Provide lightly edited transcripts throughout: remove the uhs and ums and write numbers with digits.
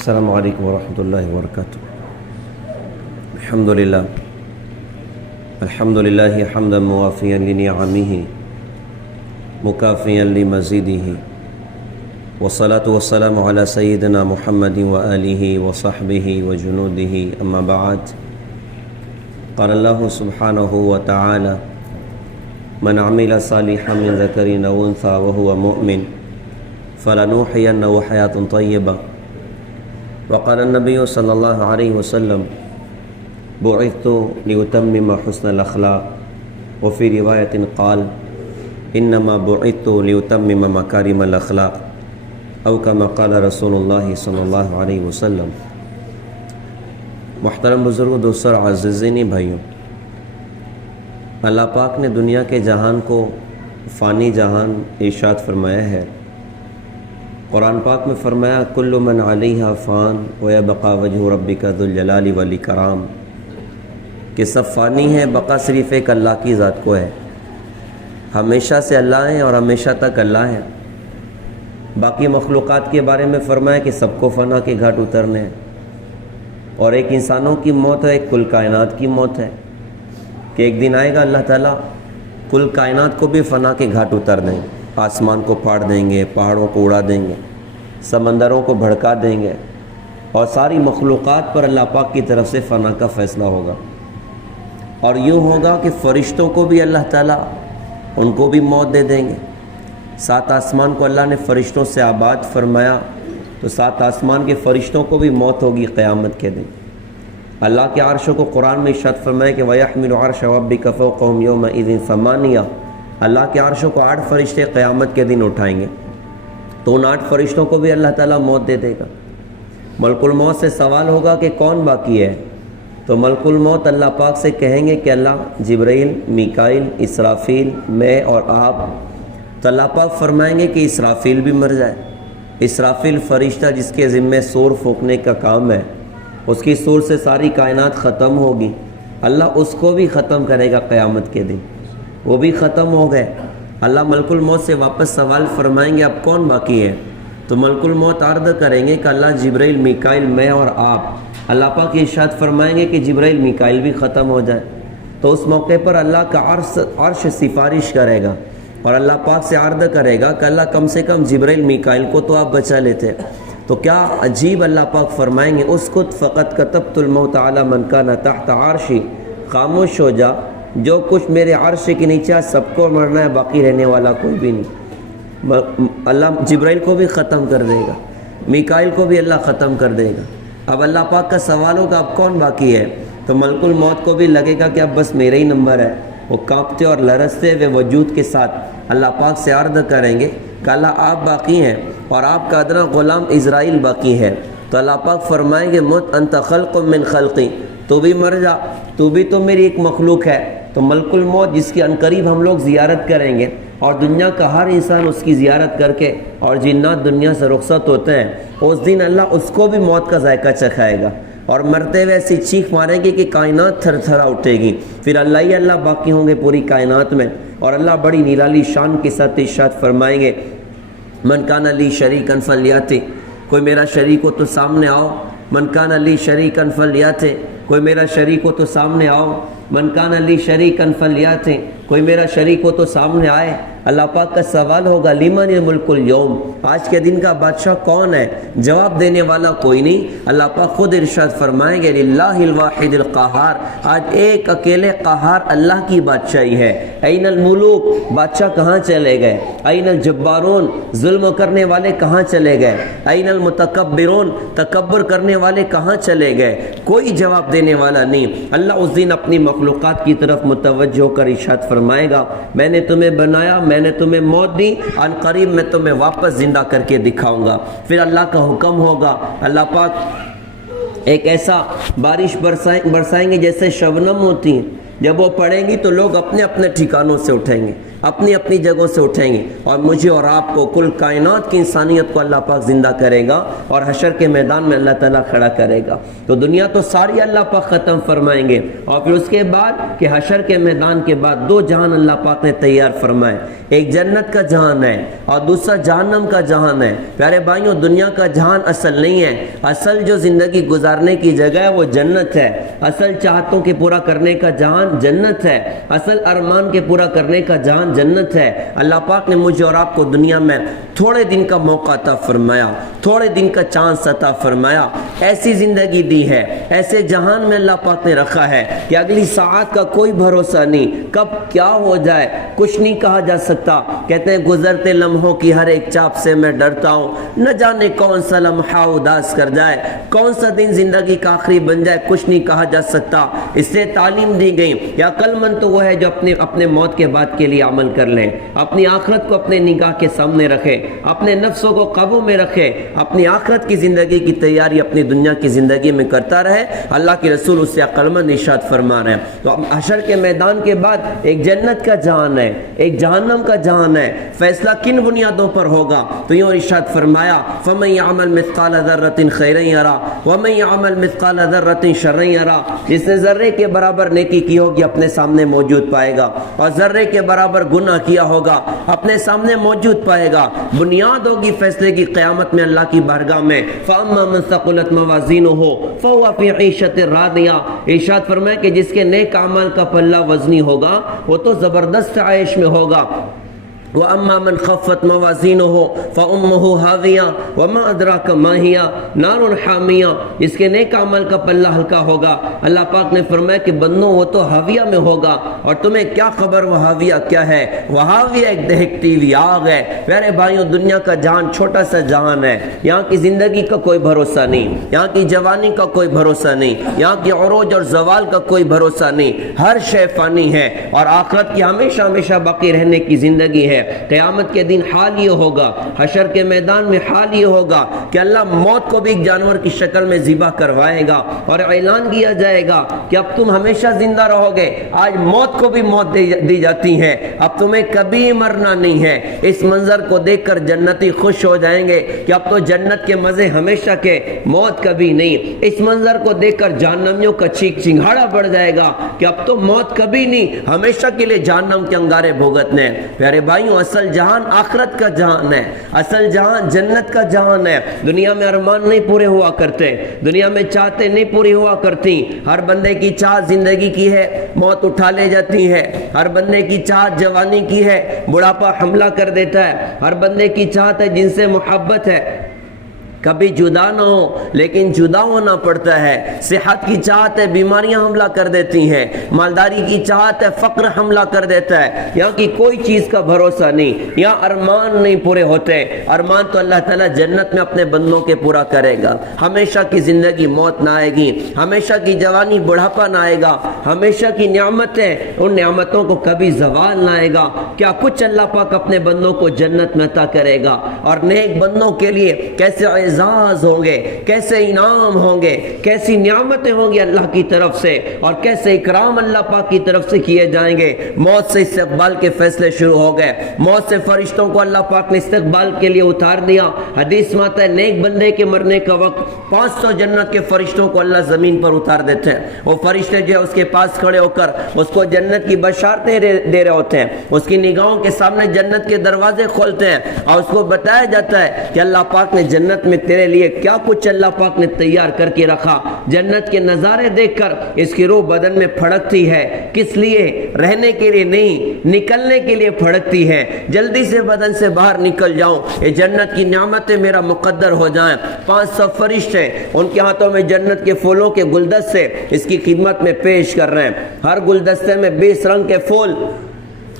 السلام علیکم ورحمۃ اللہ وبرکاتہ۔ الحمد للہ حمدا موافیا لنعمہ مکافیا لمزیدہ والصلاة والسلام علی سیدنا محمد وآلہ وصحبہ وجنودہ اما بعد۔ قال اللہ سبحانہ وتعالی من عمل صالحا من ذکر او انثى وهو مؤمن فلنحيينه حیاة طیبہ۔ وقال النبی صلی اللہ علیہ وسلم بعثت لأتمم حسن الاخلاق، وفي روایت قال انما بعثت لأتمم مکارم الاخلاق، او کما قال رسول اللہ صلی اللہ علیہ وسلم۔ محترم بزرگوں، دوستوں، عزیزین بھائیوں، اللہ پاک نے دنیا کے جہان کو فانی جہان ارشاد فرمایا ہے۔ قرآن پاک میں فرمایا کل من علیہا فان ویبقى وجہ ربک ذو الجلال والاکرام، کہ سب فانی ہے، بقا صرف ایک اللہ کی ذات کو ہے۔ ہمیشہ سے اللہ ہیں اور ہمیشہ تک اللہ ہیں۔ باقی مخلوقات کے بارے میں فرمایا کہ سب کو فنا کے گھاٹ اترنے ہیں، اور ایک انسانوں کی موت ہے، ایک کل کائنات کی موت ہے، کہ ایک دن آئے گا اللہ تعالیٰ کل کائنات کو بھی فنا کے گھاٹ اتر دیں گے، آسمان کو پھاڑ دیں گے، پہاڑوں کو اڑا دیں گے، سمندروں کو بھڑکا دیں گے، اور ساری مخلوقات پر اللہ پاک کی طرف سے فنا کا فیصلہ ہوگا۔ اور یوں ہوگا کہ فرشتوں کو بھی اللہ تعالیٰ ان کو بھی موت دے دیں گے۔ 7 آسمان کو اللہ نے فرشتوں سے آباد فرمایا، تو 7 آسمان کے فرشتوں کو بھی موت ہوگی قیامت کے دن۔ اللہ کے عرش کو قرآن میں ارشاد فرمایا کہ وَيَحْمِلُ عَرْشَ رَبِّكَ فَوْقَهُمْ يَوْمَئِذٍ ثَمَانِيَةٌ، اللہ کے عرش کو 8 فرشتے قیامت کے دن اٹھائیں گے، تو ان 8 فرشتوں کو بھی اللہ تعالیٰ موت دے دے گا۔ ملک الموت سے سوال ہوگا کہ کون باقی ہے، تو ملک الموت اللہ پاک سے کہیں گے کہ اللہ جبرائیل، میکائیل، اسرافیل، میں اور آپ۔ تو اللہ پاک فرمائیں گے کہ اسرافیل بھی مر جائے۔ اسرافیل فرشتہ جس کے ذمے سور پھونکنے کا کام ہے، اس کی سور سے ساری کائنات ختم ہوگی، اللہ اس کو بھی ختم کرے گا قیامت کے دن، وہ بھی ختم ہو گئے۔ اللہ ملک الموت سے واپس سوال فرمائیں گے اب کون باقی ہے، تو ملک الموت عرض کریں گے کہ اللہ جبرائیل، میکائیل، میں اور آپ۔ اللہ پاک ارشاد فرمائیں گے کہ جبرائیل، میکائیل بھی ختم ہو جائے، تو اس موقع پر اللہ کا عرش سفارش کرے گا اور اللہ پاک سے عرض کرے گا کہ اللہ کم سے کم جبرائیل، میکائیل کو تو آپ بچا لیتے۔ تو کیا عجیب اللہ پاک فرمائیں گے اسکت فقط کتبت الموت علی من کان تحت عرشی، خاموش ہو جا، جو کچھ میرے عرش کے نیچے سب کو مرنا ہے، باقی رہنے والا کوئی بھی نہیں۔ اللہ جبرائیل کو بھی ختم کر دے گا، میکائیل کو بھی اللہ ختم کر دے گا۔ اب اللہ پاک کا سوال ہوگا اب کون باقی ہے، تو ملک الموت کو بھی لگے گا کہ اب بس میرا ہی نمبر ہے۔ وہ کانپتے اور لرزتے ہوئے وجود کے ساتھ اللہ پاک سے عرض کریں گے کہ اللہ آپ باقی ہیں اور آپ کا ادنا غلام اسرائیل باقی ہے۔ تو اللہ پاک فرمائیں گے مت انت خلق من خلقی، تو بھی مر جا، تو بھی تو میری ایک مخلوق ہے۔ تو ملک الموت جس کی عنقریب ہم لوگ زیارت کریں گے، اور دنیا کا ہر انسان اس کی زیارت کر کے، اور جنات دنیا سے رخصت ہوتے ہیں، اس دن اللہ اس کو بھی موت کا ذائقہ چکھائے گا، اور مرتے ہوئے ایسی چیخ ماریں گے کہ کائنات تھر تھرا اٹھے گی۔ پھر اللہ ہی اللہ باقی ہوں گے پوری کائنات میں، اور اللہ بڑی نرالی شان کے ساتھ ارشاد فرمائیں گے من کان لی شریکا فلیاتی، کوئی میرا شریک ہو تو سامنے آؤ۔ من کان لی شریکا فلیاتی، کوئی میرا شریک ہو تو سامنے آؤ۔ من کان لی شریکا فلیاتی، کوئی میرا شریک ہو تو سامنے آئے۔ اللہ پاک کا سوال ہوگا لمن الملک اليوم، آج کے دن کا بادشاہ کون ہے؟ جواب دینے والا کوئی نہیں۔ اللہ پاک خود ارشاد فرمائیں گے للہ الواحد القہار، آج ایک اکیلے قہار اللہ کی بادشاہی ہے۔ این الملوک، بادشاہ کہاں چلے گئے؟ این الجبارون، ظلم کرنے والے کہاں چلے گئے؟ این المتکبرون، تکبر کرنے والے کہاں چلے گئے؟ کوئی جواب دینے والا نہیں۔ اللہ اس دن اپنی مخلوقات کی طرف متوجہ ہو کر ارشاد فرمائے گا میں نے تمہیں بنایا، میں نے تمہیں موت دی، ان قریب میں تمہیں واپس زندہ کر کے دکھاؤں گا۔ پھر اللہ کا حکم ہوگا، اللہ پاک ایک ایسا بارش برسائیں گے جیسے شبنم ہوتی ہیں، جب وہ پڑیں گی تو لوگ اپنے اپنے ٹھکانوں سے اٹھیں گے۔ اپنی اپنی جگہوں سے اٹھیں گے اور مجھے اور آپ کو، کل کائنات کی انسانیت کو اللہ پاک زندہ کرے گا اور حشر کے میدان میں اللہ تعالیٰ کھڑا کرے گا۔ تو دنیا تو ساری اللہ پاک ختم فرمائیں گے، اور پھر اس کے بعد کہ حشر کے میدان کے بعد دو جہان اللہ پاک نے تیار فرمائے، ایک جنت کا جہان ہے اور دوسرا جہنم کا جہان ہے۔ پیارے بھائیوں، دنیا کا جہان اصل نہیں ہے، اصل جو زندگی گزارنے کی جگہ ہے وہ جنت ہے، اصل چاہتوں کے پورا کرنے کا جہان جنت ہے، اصل ارمان کے پورا کرنے کا جہان جنت ہے۔ اللہ پاک نے مجھے اور آپ کو دنیا میں تھوڑے دن کا موقع عطا فرمایا، تھوڑے دن کا چانس عطا فرمایا، ایسی زندگی دی ہے، ایسے جہان میں اللہ پاک نے رکھا ہے کہ اگلی ساعت کا کوئی بھروسہ نہیں، کب کیا ہو جائے کچھ نہیں کہا جا سکتا۔ کہتے ہیں گزرتے لمحوں کی ہر ایک چاپ سے میں ڈرتا ہوں، نہ جانے کون سا لمحہ اداس کر جائے، کون سا دن زندگی کا آخری بن جائے، کچھ نہیں کہا جا سکتا۔ اس سے تعلیم دی گئی کہ عقل مند تو وہ ہے جو اپنے موت کے بعد کے لیے عمل کر لے، اپنی آخرت کو اپنے نگاہ کے سامنے رکھے، اپنے نفسوں کو قابو میں رکھے، اپنی آخرت کی زندگی کی تیاری اپنی دنیا کی زندگی میں کرتا رہے۔ اللہ کے رسول اس سے عقل مند ارشاد فرما رہے ہیں۔ تو حشر کے میدان کے بعد ایک جنت کا جہان ہے، ایک جہنم کا جہان ہے، فیصلہ کن بنیادوں پر ہوگا؟ تو یوں ارشاد فرمایا فَمَن يَعْمَلْ مِثْقَالَ ذَرَّةٍ خَيْرًا يَرَهُ وَمَن يَعْمَلْ مِثْقَالَ ذَرَّةٍ شَرًّا يَرَهُ۔ جس نے ذرے کے برابر نیکی کی ہوگی اپنے سامنے موجود پائے گا، اور ذرے کے برابر گناہ کیا ہوگا اپنے سامنے موجود پائے گا۔ بنیاد ہوگی فیصلے کی قیامت میں اللہ کی بارگاہ میں۔ فَأَمَّا مَن ثَقُلَتْ مَوَازِينُهُ فَهُوَ فِي عِيشَةٍ رَاضِيَةٍ۔ ارشاد فرمایا کہ جس کے نیک اعمال کا پلہ وزنی ہوگا وہ تو زبردست عیش میں ہوگا۔ وَأَمَّا مَنْ خَفَّتْ مَوَازِينُهُ فَأُمُّهُ هَاوِيَةٌ وَمَا أَدْرَاكَ مَا هِيَ نَارٌ حَامِيَةٌ۔ جس کے نیک عمل کا پلہ ہلکا ہوگا، اللہ پاک نے فرمایا کہ بندوں وہ تو ہاویہ میں ہوگا، اور تمہیں کیا خبر وہ ہاویہ کیا ہے؟ وہ ہاویہ ایک دہکتی ہوئی آگ ہے۔ پیارے بھائیوں، دنیا کا جہان چھوٹا سا جہان ہے، یہاں کی زندگی کا کوئی بھروسہ نہیں، یہاں کی جوانی کا کوئی بھروسہ نہیں، یہاں کی عروج اور زوال کا کوئی بھروسہ نہیں، ہر شے فانی ہے، اور آخرت کی ہمیشہ ہمیشہ باقی رہنے کی زندگی ہے۔ قیامت کے دن حال یہ ہوگا، حشر کے میدان میں حال یہ ہوگا کہ اللہ موت کو بھی ایک جانور کی شکل میں ذبح کروائے گا، اور اعلان کیا جائے گا کہ اب تم ہمیشہ زندہ رہو گے۔ آج موت کو بھی موت دی جاتی ہے، اب تمہیں کبھی مرنا نہیں ہے۔ اس منظر کو دیکھ کر جنتی خوش ہو جائیں گے کہ اب تو جنت کے مزے ہمیشہ کے، موت کبھی نہیں۔ اس منظر کو دیکھ کر جہنمیوں کا چیخ چنگھاڑا بڑھ جائے گا کہ اب تو موت کبھی نہیں، ہمیشہ کے لیے جہنم کے انگارے بھگتنے۔ پیارے بھائیوں، اصل جہان آخرت کا جہان ہے، اصل جہان جنت کا جہان ہے۔ دنیا میں ارمان نہیں پورے ہوا کرتے، دنیا میں چاہتے نہیں پوری ہوا کرتی۔ ہر بندے کی چاہت زندگی کی ہے، موت اٹھا لے جاتی ہے۔ ہر بندے کی چاہت جوانی کی ہے، بڑھاپا حملہ کر دیتا ہے۔ ہر بندے کی چاہت ہے جن سے محبت ہے، کبھی جدا نہ ہو لیکن جدا ہونا پڑتا ہے۔ صحت کی چاہت ہے، بیماریاں حملہ کر دیتی ہیں۔ مالداری کی چاہت ہے، فقر حملہ کر دیتا ہے۔ یہاں کی کوئی چیز کا بھروسہ نہیں، یہاں ارمان نہیں پورے ہوتے۔ ارمان تو اللہ تعالیٰ جنت میں اپنے بندوں کے پورا کرے گا۔ ہمیشہ کی زندگی موت نہ آئے گی، ہمیشہ کی جوانی بڑھاپا نہ آئے گا، ہمیشہ کی نعمتیں، ان نعمتوں کو کبھی زوال نہ آئے گا۔ کیا کچھ اللہ پاک اپنے بندوں کو جنت میں عطا کرے گا، اور نیک بندوں کے لیے کیسے اعزاز ہوں گے، کیسے انعام ہوں گے، کیسی نعمتیں ہوں گی اللہ کی طرف سے، اور کیسے اکرام اللہ پاک کی طرف سے کیے جائیں گے۔ موت سے استقبال کے فیصلے شروع ہو گئے، موت سے فرشتوں کو اللہ پاک نے استقبال کے لیے اتار دیا۔ حدیث میں آتا ہے نیک بندے کے مرنے کا وقت 500 جنت کے فرشتوں کو اللہ زمین پر اتار دیتے ہیں۔ وہ فرشتے جو ہے اس کے پاس کھڑے ہو کر اس کو جنت کی بشارتیں دے رہے ہوتے ہیں، اس کی نگاہوں کے سامنے جنت کے دروازے کھولتے ہیں، اور اس کو بتایا جاتا ہے کہ اللہ پاک نے جنت میں تیرے لیے کیا کچھ اللہ پاک نے تیار کر کے رکھا۔ جنت کے نظارے دیکھ کر اس کی روح بدن میں پھڑکتی ہے، کس لیے؟ رہنے کے لیے نہیں، نکلنے کے لیے پھڑکتی ہے۔ جلدی سے بدن سے باہر نکل جاؤں، یہ جنت کی نعمتیں میرا مقدر ہو جائیں۔ 500 فرشتے ان کے ہاتھوں میں جنت کے پھولوں کے گلدستے اس کی خدمت میں پیش کر رہے ہیں۔ ہر گلدستے میں 20 رنگ کے پھول،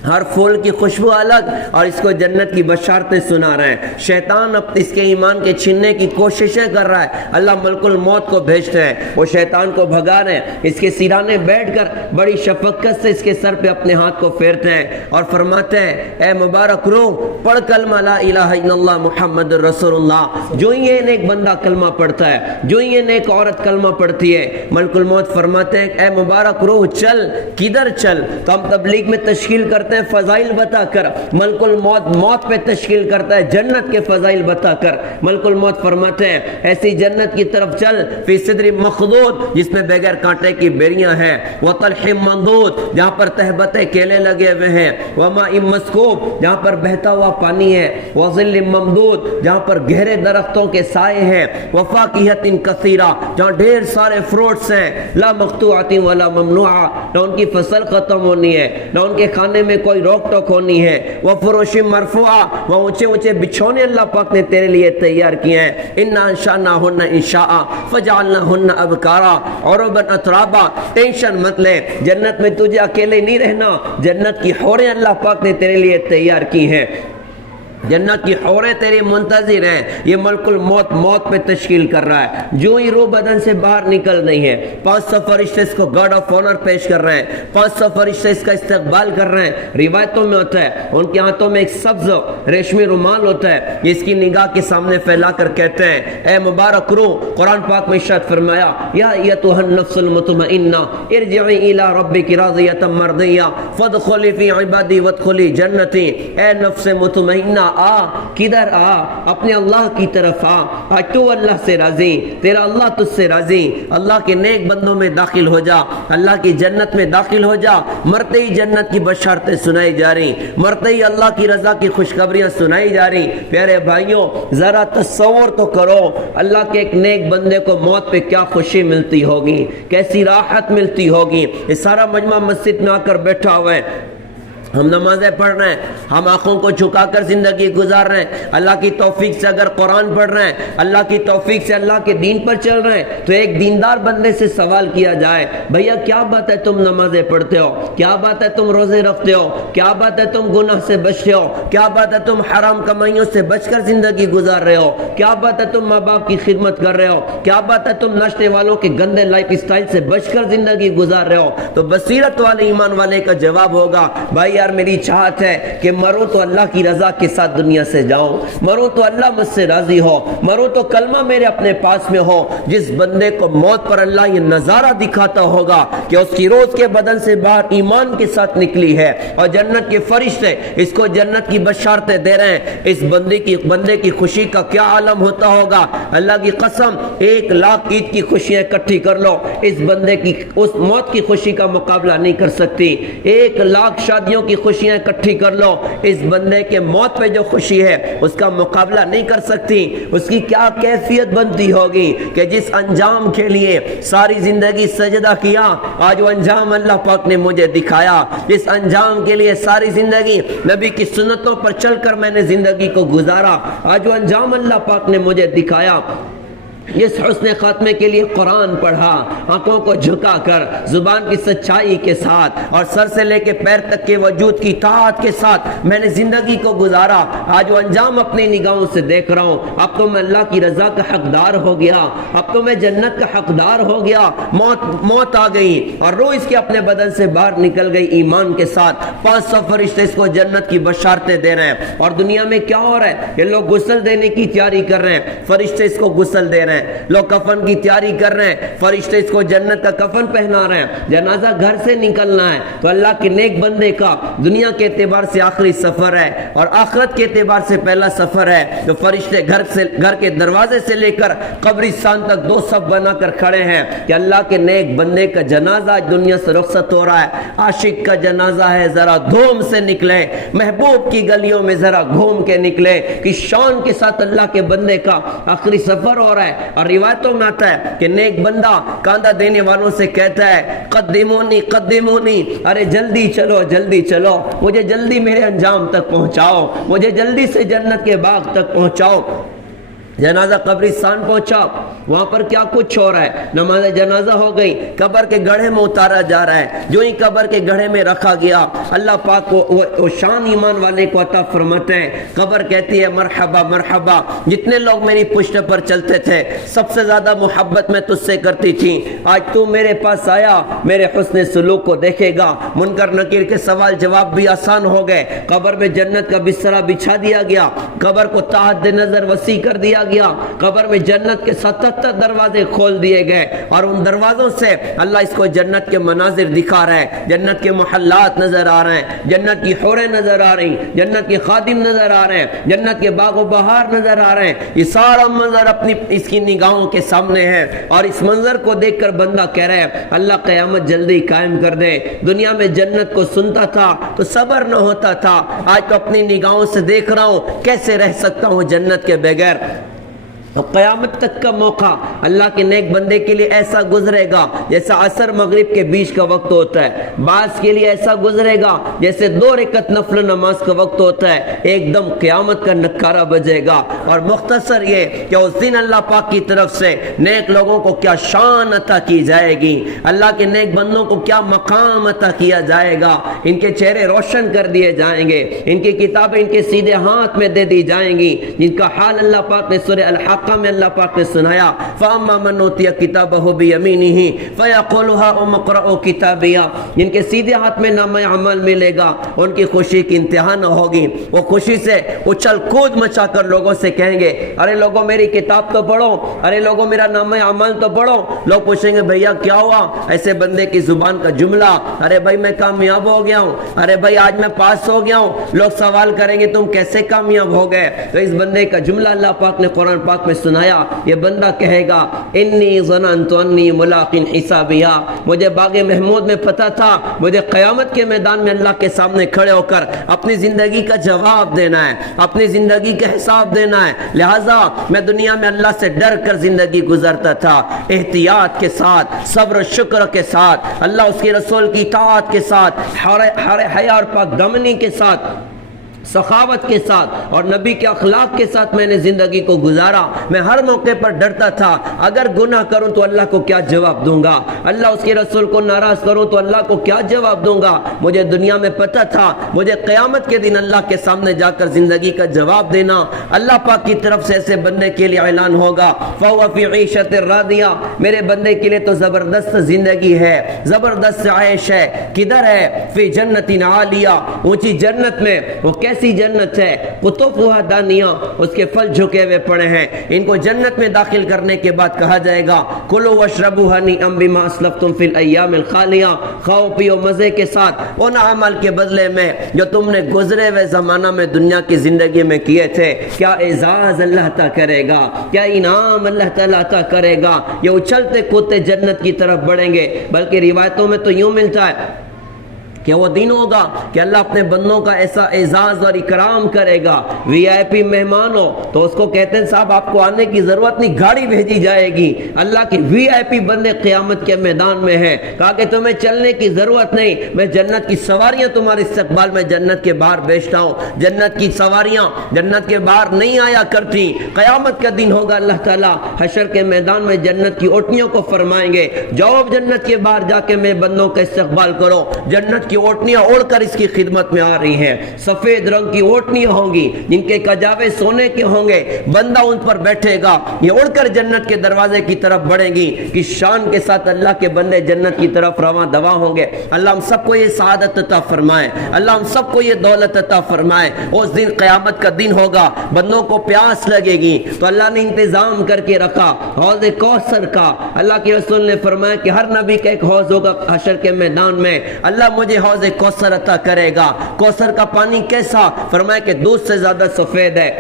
ہر پھول کی خوشبو الگ، اور اس کو جنت کی بشارتیں سنا رہے ہیں۔ شیطان اب اس کے ایمان کے چھیننے کی کوششیں کر رہا ہے، اللہ ملک الموت کو بھیجتے ہیں، وہ شیطان کو بھگا رہے ہیں۔ اس کے سرانے بیٹھ کر بڑی شفقت سے اس کے سر پہ اپنے ہاتھ کو پھیرتے ہیں اور فرماتے ہیں اے مبارک روح، پڑھ کلمہ لا الہ الا اللہ محمد رسول اللہ۔ جو ہی یہ نیک بندہ کلمہ پڑھتا ہے، جو ہی یہ نیک عورت کلمہ پڑھتی ہے، ملک الموت فرماتے ہیں اے مبارک روح چل، کدھر چل؟ تو ہم تبلیغ میں تشکیل کرتے کرتے ہیں فضائل بتا کر، ملک الموت موت پہ تشکیل کرتا ہے جنت کے فضائل بتا کر۔ ملک الموت فرماتے ہیں ایسی جنت کی طرف چل فی صدر مخضود جس میں بغیر کانٹے کی بیریاں ہیں، وطلح منضود جہاں پر تہبتیں کیلے لگے ہوئے ہیں، وماء مسکوب جہاں پر بہتا ہوا پانی ہے، وظل ممدود جہاں پر گہرے درختوں کے سائے ہیں، وفاکہۃ کثیرہ جہاں ڈھیر سارے فروٹس ہیں، لا مقطوعۃ ولا ممنوعہ نہ ان کی فصل ختم ہونی ہے نہ ان کے کھانے میں کوئی روک ٹوک ہونی ہے، وفروش مرفوعہ وہ اونچے اونچے بچھونے اللہ پاک نے تیرے لیے تیار کیے ہیں، انا انشأناہن انشاء فجعلناہن ابکارا عربا اترابا۔ ٹینشن مت لے، جنت میں تجھے اکیلے نہیں رہنا، جنت کی حوریں اللہ پاک نے تیرے لیے تیار کی ہیں، جنت کی حوریں تیری منتظر ہیں۔ یہ ملک الموت موت پہ تشکیل کر رہا ہے، جو ہی روح بدن سے باہر نکل رہی ہے 500 فرشتے اس کو گارڈ آف آنر پیش کر رہے ہیں، 500 فرشتے اس کا استقبال کر رہے ہیں۔ روایتوں میں ہوتا ہے ان کے ہاتھوں میں ایک سبز ریشمی رومال ہوتا ہے، اس کی نگاہ کے سامنے پھیلا کر کہتے ہیں اے مبارک روح، قرآن پاک میں ارشاد فرمایا یا ایتھا النفس المطمئنہ ارجعی الی ربک راضیۃ مرضیہ فادخلی فی عبادی وادخلی جنتی۔ اے نفس مطمئنہ آ، کدھر آ؟ اپنے اللہ کی طرف آ، آج تو اللہ سے راضی، تیرا اللہ تجھ سے راضی، اللہ کے نیک بندوں میں داخل ہو جا، اللہ کی جنت میں داخل ہو جا۔ مرتے ہی جنت کی بشارتیں سنائی جا رہی، مرتے ہی اللہ کی رضا کی خوشخبریاں سنائی جا رہی۔ پیارے بھائیوں ذرا تصور تو کرو اللہ کے ایک نیک بندے کو موت پہ کیا خوشی ملتی ہوگی، کیسی راحت ملتی ہوگی۔ یہ سارا مجمع مسجد میں آ کر بیٹھا ہوا ہے، ہم نمازیں پڑھ رہے ہیں، ہم آنکھوں کو جھکا کر زندگی گزار رہے ہیں، اللہ کی توفیق سے اگر قرآن پڑھ رہے ہیں، اللہ کی توفیق سے اللہ کے دین پر چل رہے ہیں، تو ایک دیندار بندے سے سوال کیا جائے بھیا کیا بات ہے تم نمازیں پڑھتے ہو، کیا بات ہے تم روزے رکھتے ہو، کیا بات ہے تم گناہ سے بچتے ہو، کیا بات ہے تم حرام کمائیوں سے بچ کر زندگی گزار رہے ہو، کیا بات ہے تم ماں باپ کی خدمت کر رہے ہو، کیا بات ہے تم نشے والوں کے گندے لائف اسٹائل سے بچ کر زندگی گزار رہے ہو؟ تو بصیرت والے ایمان والے کا جواب ہوگا بھائی یار میری چاہت ہے کہ مروں تو اللہ کی رضا کے ساتھ دنیا سے جاؤں، مروں تو اللہ مجھ سے راضی ہو، مروں تو کلمہ میرے اپنے پاس میں ہو۔ جس بندے کو موت پر اللہ یہ نظارہ دکھاتا ہوگا کہ اس کی روز کے بدن سے باہر ایمان کے ساتھ نکلی ہے اور جنت کے فرشتے اس کو جنت کی بشارتیں دے رہے ہیں، اس بندے کی خوشی کا کیا عالم ہوتا ہوگا۔ اللہ کی قسم 1,00,000 عید کی خوشیاں اکٹھی کر لو، اس بندے کی اس موت کی خوشی کا مقابلہ نہیں کر سکتی۔ 1,00,000 شادیوں کی خوشیاں اکٹھی کر لو، اس بندے کے موت پہ جو خوشی ہے اس کا مقابلہ نہیں کر سکتی۔ اس کی کیا کیفیت بنتی ہوگی کہ جس انجام کے لیے ساری زندگی سجدہ کیا، آج وہ انجام اللہ پاک نے مجھے دکھایا۔ جس انجام کے لیے ساری زندگی نبی کی سنتوں پر چل کر میں نے زندگی کو گزارا، آج وہ انجام اللہ پاک نے مجھے دکھایا۔ اس حسن خاتمے کے لیے قرآن پڑھا، آنکھوں کو جھکا کر زبان کی سچائی کے ساتھ اور سر سے لے کے پیر تک کے وجود کی طاعت کے ساتھ میں نے زندگی کو گزارا، آج وہ انجام اپنی نگاہوں سے دیکھ رہا ہوں۔ اب تو میں اللہ کی رضا کا حقدار ہو گیا، اب تو میں جنت کا حقدار ہو گیا۔ موت آ گئی اور روح اس کے اپنے بدن سے باہر نکل گئی ایمان کے ساتھ۔ 500 فرشتے اس کو جنت کی بشارتیں دے رہے ہیں اور دنیا میں کیا ہو رہا ہے؟ یہ لوگ غسل دینے کی تیاری کر رہے ہیں، فرشتے اس کو غسل دے رہے ہیں، لوگ کفن کی تیاری کر رہے ہیں، فرشتے اس کو جنت کا کفن پہنا رہے ہیں۔ جنازہ گھر سے نکلنا ہے تو اللہ کے نیک بندے کا دنیا کے اعتبار سے آخری سفر ہے اور آخرت کے اعتبار سے پہلا سفر ہے۔ تو فرشتے گھر کے دروازے سے لے کر قبرستان تک 2 صف بنا کر کھڑے ہیں کہ اللہ کے نیک بندے کا جنازہ آج دنیا سے رخصت ہو رہا ہے۔ عاشق کا جنازہ ہے، ذرا دھوم سے نکلے، محبوب کی گلیوں میں ذرا گھوم کے نکلے کہ شان کے ساتھ اللہ کے بندے کا آخری سفر ہو رہا ہے۔ اور روایتوں میں آتا ہے کہ نیک بندہ کاندھا دینے والوں سے کہتا ہے قدمونی قدمونی، ارے جلدی چلو جلدی چلو، مجھے جلدی میرے انجام تک پہنچاؤ، مجھے جلدی سے جنت کے باغ تک پہنچاؤ۔ جنازہ قبرستان پہنچا، وہاں پر کیا کچھ ہو رہا ہے؟ نماز جنازہ ہو گئی، قبر کے گڑھے میں اتارا جا رہا ہے۔ جو ہی قبر کے گڑھے میں رکھا گیا، اللہ پاک کو وہ شان ایمان والے کو عطا فرماتے ہیں۔ قبر کہتی ہے مرحبا مرحبا، جتنے لوگ میری پشت پر چلتے تھے سب سے زیادہ محبت میں تجھ سے کرتی تھی، آج تو میرے پاس آیا، میرے حسن سلوک کو دیکھے گا۔ منکر نکیر کے سوال جواب بھی آسان ہو گئے، قبر میں جنت کا بسترا بچھا دیا گیا، قبر کو تحت نظر وسیع کر دیا گیا, قبر میں جنت کے 77 دروازے کھول دیے گئے, اور ان دروازوں سے اللہ اس کو جنت کے مناظر دکھا رہا ہے, جنت کے محلات نظر آ رہے ہیں, جنت کی حوریں نظر آ رہی, جنت کے خادم نظر آ رہے ہیں, جنت کے باغ و بہار نظر آ رہے ہیں. یہ سارا منظر اپنی اس کی نگاہوں کے سامنے ہے, اور اس منظر کو دیکھ کر بندہ کہہ رہا ہے اللہ قیامت جلدی قائم کر دے. دنیا میں جنت کو سنتا تھا تو صبر نہ ہوتا تھا, آج تو اپنی نگاہوں سے دیکھ رہا ہوں, کیسے رہ سکتا ہوں جنت کے بغیر. اور قیامت تک کا موقع اللہ کے نیک بندے کے لیے ایسا گزرے گا جیسا عصر مغرب کے بیچ کا وقت ہوتا ہے, بعض کے لیے ایسا گزرے گا جیسے 2 رکعت نفل نماز کا وقت ہوتا ہے, ایک دم قیامت کا نکارہ بجے گا. اور مختصر یہ کہ اس دن اللہ پاک کی طرف سے نیک لوگوں کو کیا شان عطا کی جائے گی, اللہ کے نیک بندوں کو کیا مقام عطا کیا جائے گا, ان کے چہرے روشن کر دیے جائیں گے, ان کی کتابیں ان کے سیدھے ہاتھ میں دے دی جائیں گی, جن کا حال اللہ پاک نے سورہ الحق میں اللہ پاک نے سنایا. فَأَمَّا مَنْ أُوتِيَ كِتَابَهُ بِيَمِينِهِ فَيَقُولُ هَاؤُمُ اقْرَءُوا كِتَابِيَهْ, جن کے سیدھے ہاتھ میں نامہ عمل ملے گا, ان کی خوشی کی انتہا نہ ہوگی, وہ خوشی سے اچھل کود مچا کر لوگوں سے کہیں گے ارے لوگوں میری کتاب تو پڑھو, ارے لوگوں میرا نامہ عمل تو پڑھو. لوگ پوچھیں گے بھیا کیا ہوا, ایسے بندے کی زبان کا جملہ ارے بھائی میں کامیاب ہو گیا ہوں, ارے بھائی آج میں پاس ہو گیا ہوں. لوگ سوال کریں گے تم کیسے کامیاب ہو گئے, تو اس بندے کا جملہ اللہ پاک نے قرآن پاک میں سنایا. یہ بندہ کہے گا انی ظننت انی ملاق حسابیہ, مجھے باغ محمود میں پتہ تھا مجھے قیامت کے میدان میں اللہ کے سامنے کھڑے ہو کر اپنی زندگی کا جواب دینا ہے, اپنی زندگی کا حساب دینا ہے, لہٰذا میں دنیا میں اللہ سے ڈر کر زندگی گزرتا تھا, احتیاط کے ساتھ, صبر و شکر کے ساتھ, اللہ اس کے رسول کی اطاعت کے ساتھ, حیا اور پاک دامنی کے ساتھ, سخاوت کے ساتھ اور نبی کے اخلاق کے ساتھ میں نے زندگی کو گزارا. میں ہر موقع پر ڈرتا تھا اگر گناہ کروں تو اللہ کو کیا جواب دوں گا, اللہ اس کے رسول کو ناراض کروں تو اللہ کو کیا جواب دوں گا. مجھے دنیا میں پتہ تھا مجھے قیامت کے دن اللہ کے سامنے جا کر زندگی کا جواب دینا. اللہ پاک کی طرف سے ایسے بندے کے لیے اعلان ہوگا فَهُوَ فِي عِيشَةٍ رَاضِيَةٍ, میرے بندے کے لیے تو زبردست زندگی ہے, زبردست عیش ہے. کدھر ہے؟ فی جنت عالیہ, اونچی جنت میں. وہ کیسی جنت ہے؟ قطوفها دانیہ, اس کے پھل جھکے ہوئے پڑے ہیں. ان کو جنت میں داخل کرنے کے بعد کہا جائے گا کلوا واشربوا ہنیئا بما اسلفتم فی الایام الخالیہ, کھاؤ پیو مزے کے ساتھ ان اعمال کے بدلے میں جو تم نے گزرے ہوئے زمانہ میں دنیا کی زندگی میں کیے تھے. کیا اعزاز اللہ عطا کرے گا, کیا انعام اللہ تعالیٰ عطا کرے گا. یہ اچھلتے کودتے جنت کی طرف بڑھیں گے. بلکہ روایتوں میں تو یوں ملتا ہے کہ وہ دن ہوگا کہ اللہ اپنے بندوں کا ایسا اعزاز اور اکرام کرے گا. وی آئی پی مہمان ہو تو اس کو کہتے ہیں صاحب آپ کو آنے کی ضرورت نہیں, گاڑی بھیجی جائے گی. اللہ کے وی آئی پی بندے قیامت کے میدان میں ہیں, کہا کہ تمہیں چلنے کی ضرورت نہیں, میں جنت کی سواریاں تمہارے استقبال میں جنت کے باہر بیچتا ہوں. جنت کی سواریاں جنت کے باہر نہیں آیا کرتی. قیامت کا دن ہوگا, اللہ تعالیٰ حشر کے میدان میں جنت کی اوٹنیوں کو فرمائیں گے جاؤ جنت کے باہر جا کے میں بندوں کا استقبال کرو. جنت کی اوٹنیاں اوڑھ کر اس کی خدمت میں آ رہی ہیں. سفید رنگ کی اوٹنیاں ہوں گی جن کے کجاوے سونے کے ہوں گے, بندہ ان پر بیٹھے گا, یہ اڑ کر جنت کے دروازے کی طرف بڑھیں گی. کہ شان کے ساتھ اللہ کے بندے جنت کی طرف رواں دوا ہوں گے. اللہ ہم سب کو یہ سعادت عطا فرمائے, اللہ ہم سب کو یہ دولت عطا فرمائے. اس دن قیامت کا دن ہوگا, بندوں کو پیاس لگے گی تو اللہ نے انتظام کر کے رکھا حوض کوثر کا. اللہ کے رسول نے فرمایا کہ ہر نبی کا ایک حوض ہوگا حشر کے میدان میں. اللہ مجھے حوض کوثر عطا کرے گا. کوثر کا پانی کیسا؟ فرمایا کہ دودھ سے زیادہ سفید ہے,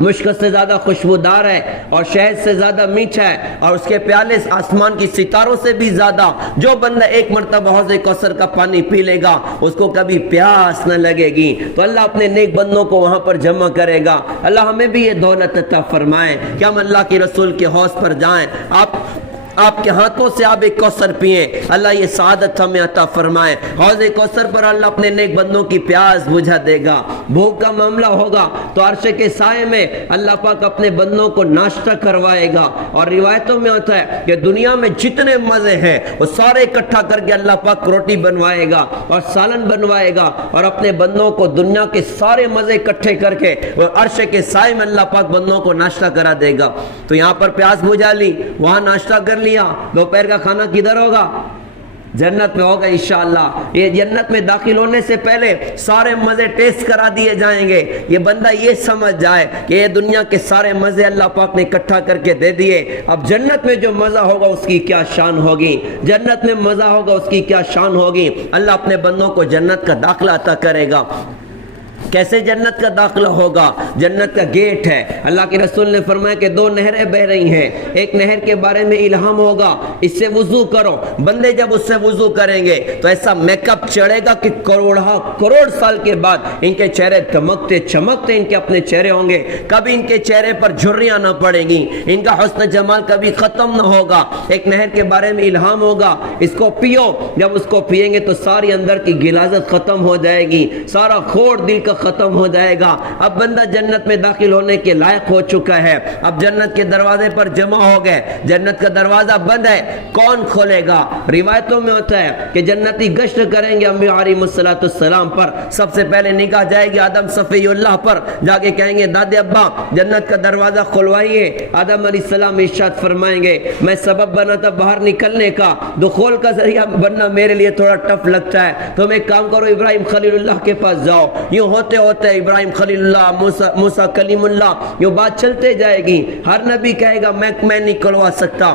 مشک سے زیادہ خوشبودار ہے, اور شہد سے زیادہ میٹھا ہے, اور اس کے پیالے آسمان کی ستاروں سے بھی زیادہ. جو بندہ ایک مرتبہ حوض کوثر کا پانی پی لے گا اس کو کبھی پیاس نہ لگے گی. تو اللہ اپنے نیک بندوں کو وہاں پر جمع کرے گا. اللہ ہمیں بھی یہ دولت عطا فرمائے کہ ہم اللہ کے رسول کے حوض پر جائیں, آپ کے ہاتھوں سے آب کوثر پئیں. اللہ یہ سعادت ہمیں عطا فرمائے. حوض کوثر پر اللہ اپنے نیک بندوں کی پیاس بجھا دے گا. بھوک کا معاملہ ہوگا تو عرش کے سائے میں اللہ پاک اپنے بندوں کو ناشتہ کروائے گا. اور روایتوں میں آتا ہے کہ دنیا میں جتنے مزے ہیں وہ سارے اکٹھا کر کے اللہ پاک روٹی بنوائے گا اور سالن بنوائے گا, اور اپنے بندوں کو دنیا کے سارے مزے اکٹھے کر کے عرش کے سائے میں اللہ پاک بندوں کو ناشتہ کرا دے گا. تو یہاں پر پیاس بجھا لی, وہاں ناشتہ کر لیا, دوپہر کا کھانا کدھر ہوگا؟ جنت میں ہوگا انشاءاللہ. یہ جنت میں داخل ہونے سے پہلے سارے مزے ٹیسٹ کرا دیے جائیں گے. یہ بندہ یہ سمجھ جائے کہ یہ دنیا کے سارے مزے اللہ پاک نے اکٹھا کر کے دے دیے. اب جنت میں جو مزہ ہوگا اس کی کیا شان ہوگی, جنت میں مزہ ہوگا اس کی کیا شان ہوگی. اللہ اپنے بندوں کو جنت کا داخلہ عطا کرے گا. کیسے جنت کا داخلہ ہوگا؟ جنت کا گیٹ ہے. اللہ کے رسول نے فرمایا کہ 2 نہریں بہ رہی ہیں. ایک نہر کے بارے میں الہام ہوگا, اس سے وضو کرو. بندے جب اس سے وضو کریں گے تو ایسا میک اپ چڑھے گا کہ کروڑ سال کے بعد ان کے چہرے چمکتے چمکتے ان کے اپنے چہرے ہوں گے. کبھی ان کے چہرے پر جھریاں نہ پڑیں گی, ان کا حسن جمال کبھی ختم نہ ہوگا. ایک نہر کے بارے میں الہام ہوگا, اس کو پیو. جب اس کو پیئیں گے تو ساری اندر کی غلاظت ختم ہو جائے گی, سارا کھوڑ دل کا ختم ہو جائے گا. اب بندہ جنت میں داخل ہونے کے لائق ہو چکا ہے. اب جنت کے دروازے پر جمع ہو گئے. جنت کا دروازہ بند ہے, کون کھولے گا؟ روایتوں میں ہوتا ہے کہ جنتی گشت کریں گے انبیاء علیہم السلام پر. سب سے پہلے نگاہ جائے گی آدم صفی اللہ پر, جا کے کہیں گے دادے ابا جنت کا دروازہ کھلوائیے. آدم علیہ السلام ارشاد فرمائیں گے میں سبب بنا تھا باہر نکلنے کا, دخول کا ذریعہ بننا میرے لیے تھوڑا ٹف لگتا ہے. تم ایک کام کرو, ابراہیم خلیل اللہ کے پاس جاؤ. یوں ہوتے ہوتے ابراہیم خلیل اللہ, موسیٰ کلیم اللہ, یہ بات چلتے جائے گی. ہر نبی کہے گا میں نہیں کھلوا سکتا.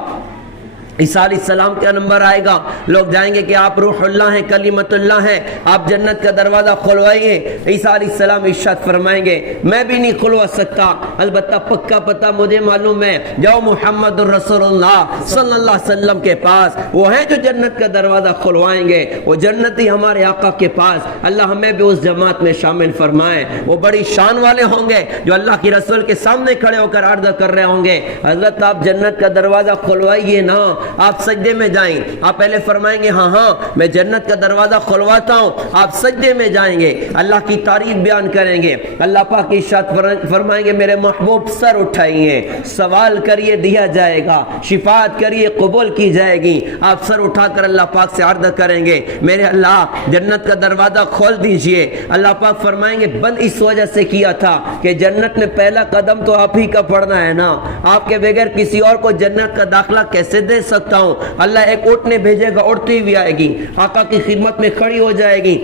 عیسیٰ علیہ السلام کا نمبر آئے گا, لوگ جائیں گے کہ آپ روح اللہ ہیں, کلیمت اللہ ہیں, آپ جنت کا دروازہ کھلوائیے. عیسیٰ علیہ السلام ارشاد فرمائیں گے میں بھی نہیں کھلوا سکتا, البتہ پکا پتہ مجھے معلوم ہے. جاؤ محمد الرسول اللہ صلی اللہ علیہ وسلم کے پاس, وہ ہیں جو جنت کا دروازہ کھلوائیں گے. وہ جنتی ہمارے آقا کے پاس. اللہ ہمیں بھی اس جماعت میں شامل فرمائے. وہ بڑی شان والے ہوں گے جو اللہ کی رسول کے سامنے کھڑے ہو کر عرض کر رہے ہوں گے حضرت آپ جنت کا دروازہ کھلوائیے نا. آپ سجدے میں جائیں, آپ پہلے فرمائیں گے ہاں میں جنت کا دروازہ کھلواتا ہوں. آپ سجدے میں جائیں گے, اللہ کی تعریف بیان کریں گے. اللہ پاک ارشاد فرمائیں گے میرے محبوب سر اٹھائیے, سوال کریے دیا جائے گا, شفاعت کریے قبول کی جائے گی. آپ سر اٹھا کر اللہ پاک سے عرض کریں گے میرے اللہ جنت کا دروازہ کھول دیجئے. اللہ پاک فرمائیں گے بند اس وجہ سے کیا تھا کہ جنت میں پہلا قدم تو آپ ہی کا پڑنا ہے نا, آپ کے بغیر کسی اور کو جنت کا داخلہ کیسے دے سکتا ہوں. اللہ ایک اٹھنے بھیجے گا, اٹھتی ہوئی آئے گی, آقا کی خدمت میں کھڑی ہو جائے گی.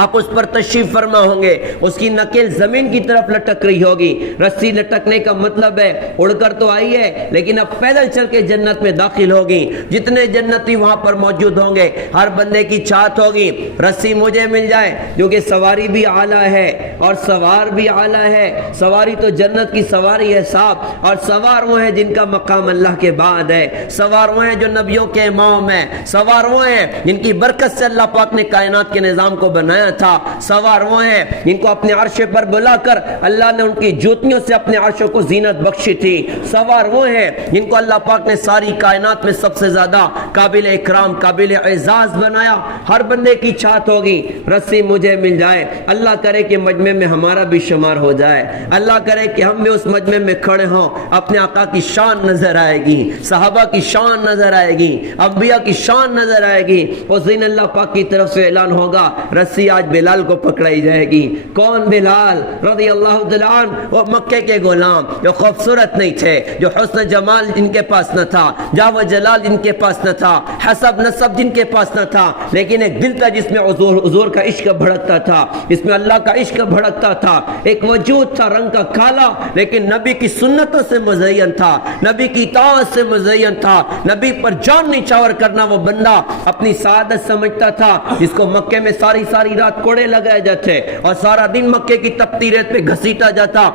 آپ اس پر تشریف فرما ہوں گے, اس کی نکل زمین کی طرف لٹک رہی ہوگی. رسی لٹکنے کا مطلب ہے اڑ کر تو آئی ہے لیکن اب پیدل چل کے جنت میں داخل ہوگی. جتنے جنتی وہاں پر موجود ہوں گے ہر بندے کی چاہت ہوگی رسی مجھے مل جائے, کیونکہ سواری بھی اعلیٰ ہے اور سوار بھی اعلیٰ ہے. سواری تو جنت کی سواری ہے صاحب, اور سوار وہ ہیں جن کا مقام اللہ کے بعد ہے. سوار وہ ہیں جو نبیوں کے امام ہیں. سوار وہ ہیں جن کی برکت سے اللہ پاک نے کائنات کے نظام کو بنایا تھا. سوار وہ ہیں جن کو اپنے عرش پر بلا کر اللہ نے ان کی جوتیوں سے اپنے عرشوں کو زینت بخشی تھی. سوار وہ ہیں جن کو اللہ پاک نے ساری کائنات میں سب سے زیادہ قابل اکرام قابل اعزاز بنایا. ہر بندے کی چاہت ہوگی رسی مجھے مل جائے. اللہ کرے کہ مجمع میں ہمارا بھی شمار ہو جائے. اللہ کرے کہ ہم بھی اس مجمع میں کھڑے ہوں. اپنے آقا کی شان نظر آئے گی, صحابہ کی شان نظر آئے گی, انبیاء کی شان نظر آئے گی. اس دن اللہ پاک کی طرف سے اعلان ہوگا رسی آج بلال کو پکڑائی جائے گی. کون بلال رضی اللہ تعالیٰ عنہ؟ وہ مکے کے غلام جو خوبصورت نہیں تھے, جو حسن جمال جن کے پاس نہ تھا, جاہ و جلال جن کے پاس نہ تھا, حسب نسب جن کے پاس نہ تھا, لیکن ایک دل تھا جس میں حضور کا عشق بھڑکتا تھا, اس میں اللہ کا عشق بھڑکتا تھا. ایک وجود تھا رنگ کا کالا لیکن نبی کی سنتوں سے مزین تھا, نبی کی اطاعت سے مزین تھا. نبی پر جان نچھاور کرنا وہ بندہ اپنی سعادت سمجھتا تھا, جس کو مکے میں ساری رات کوڑے لگائے جاتے اور سارا دن مکے کی تپتی ریت پہ گھسیٹا جاتا.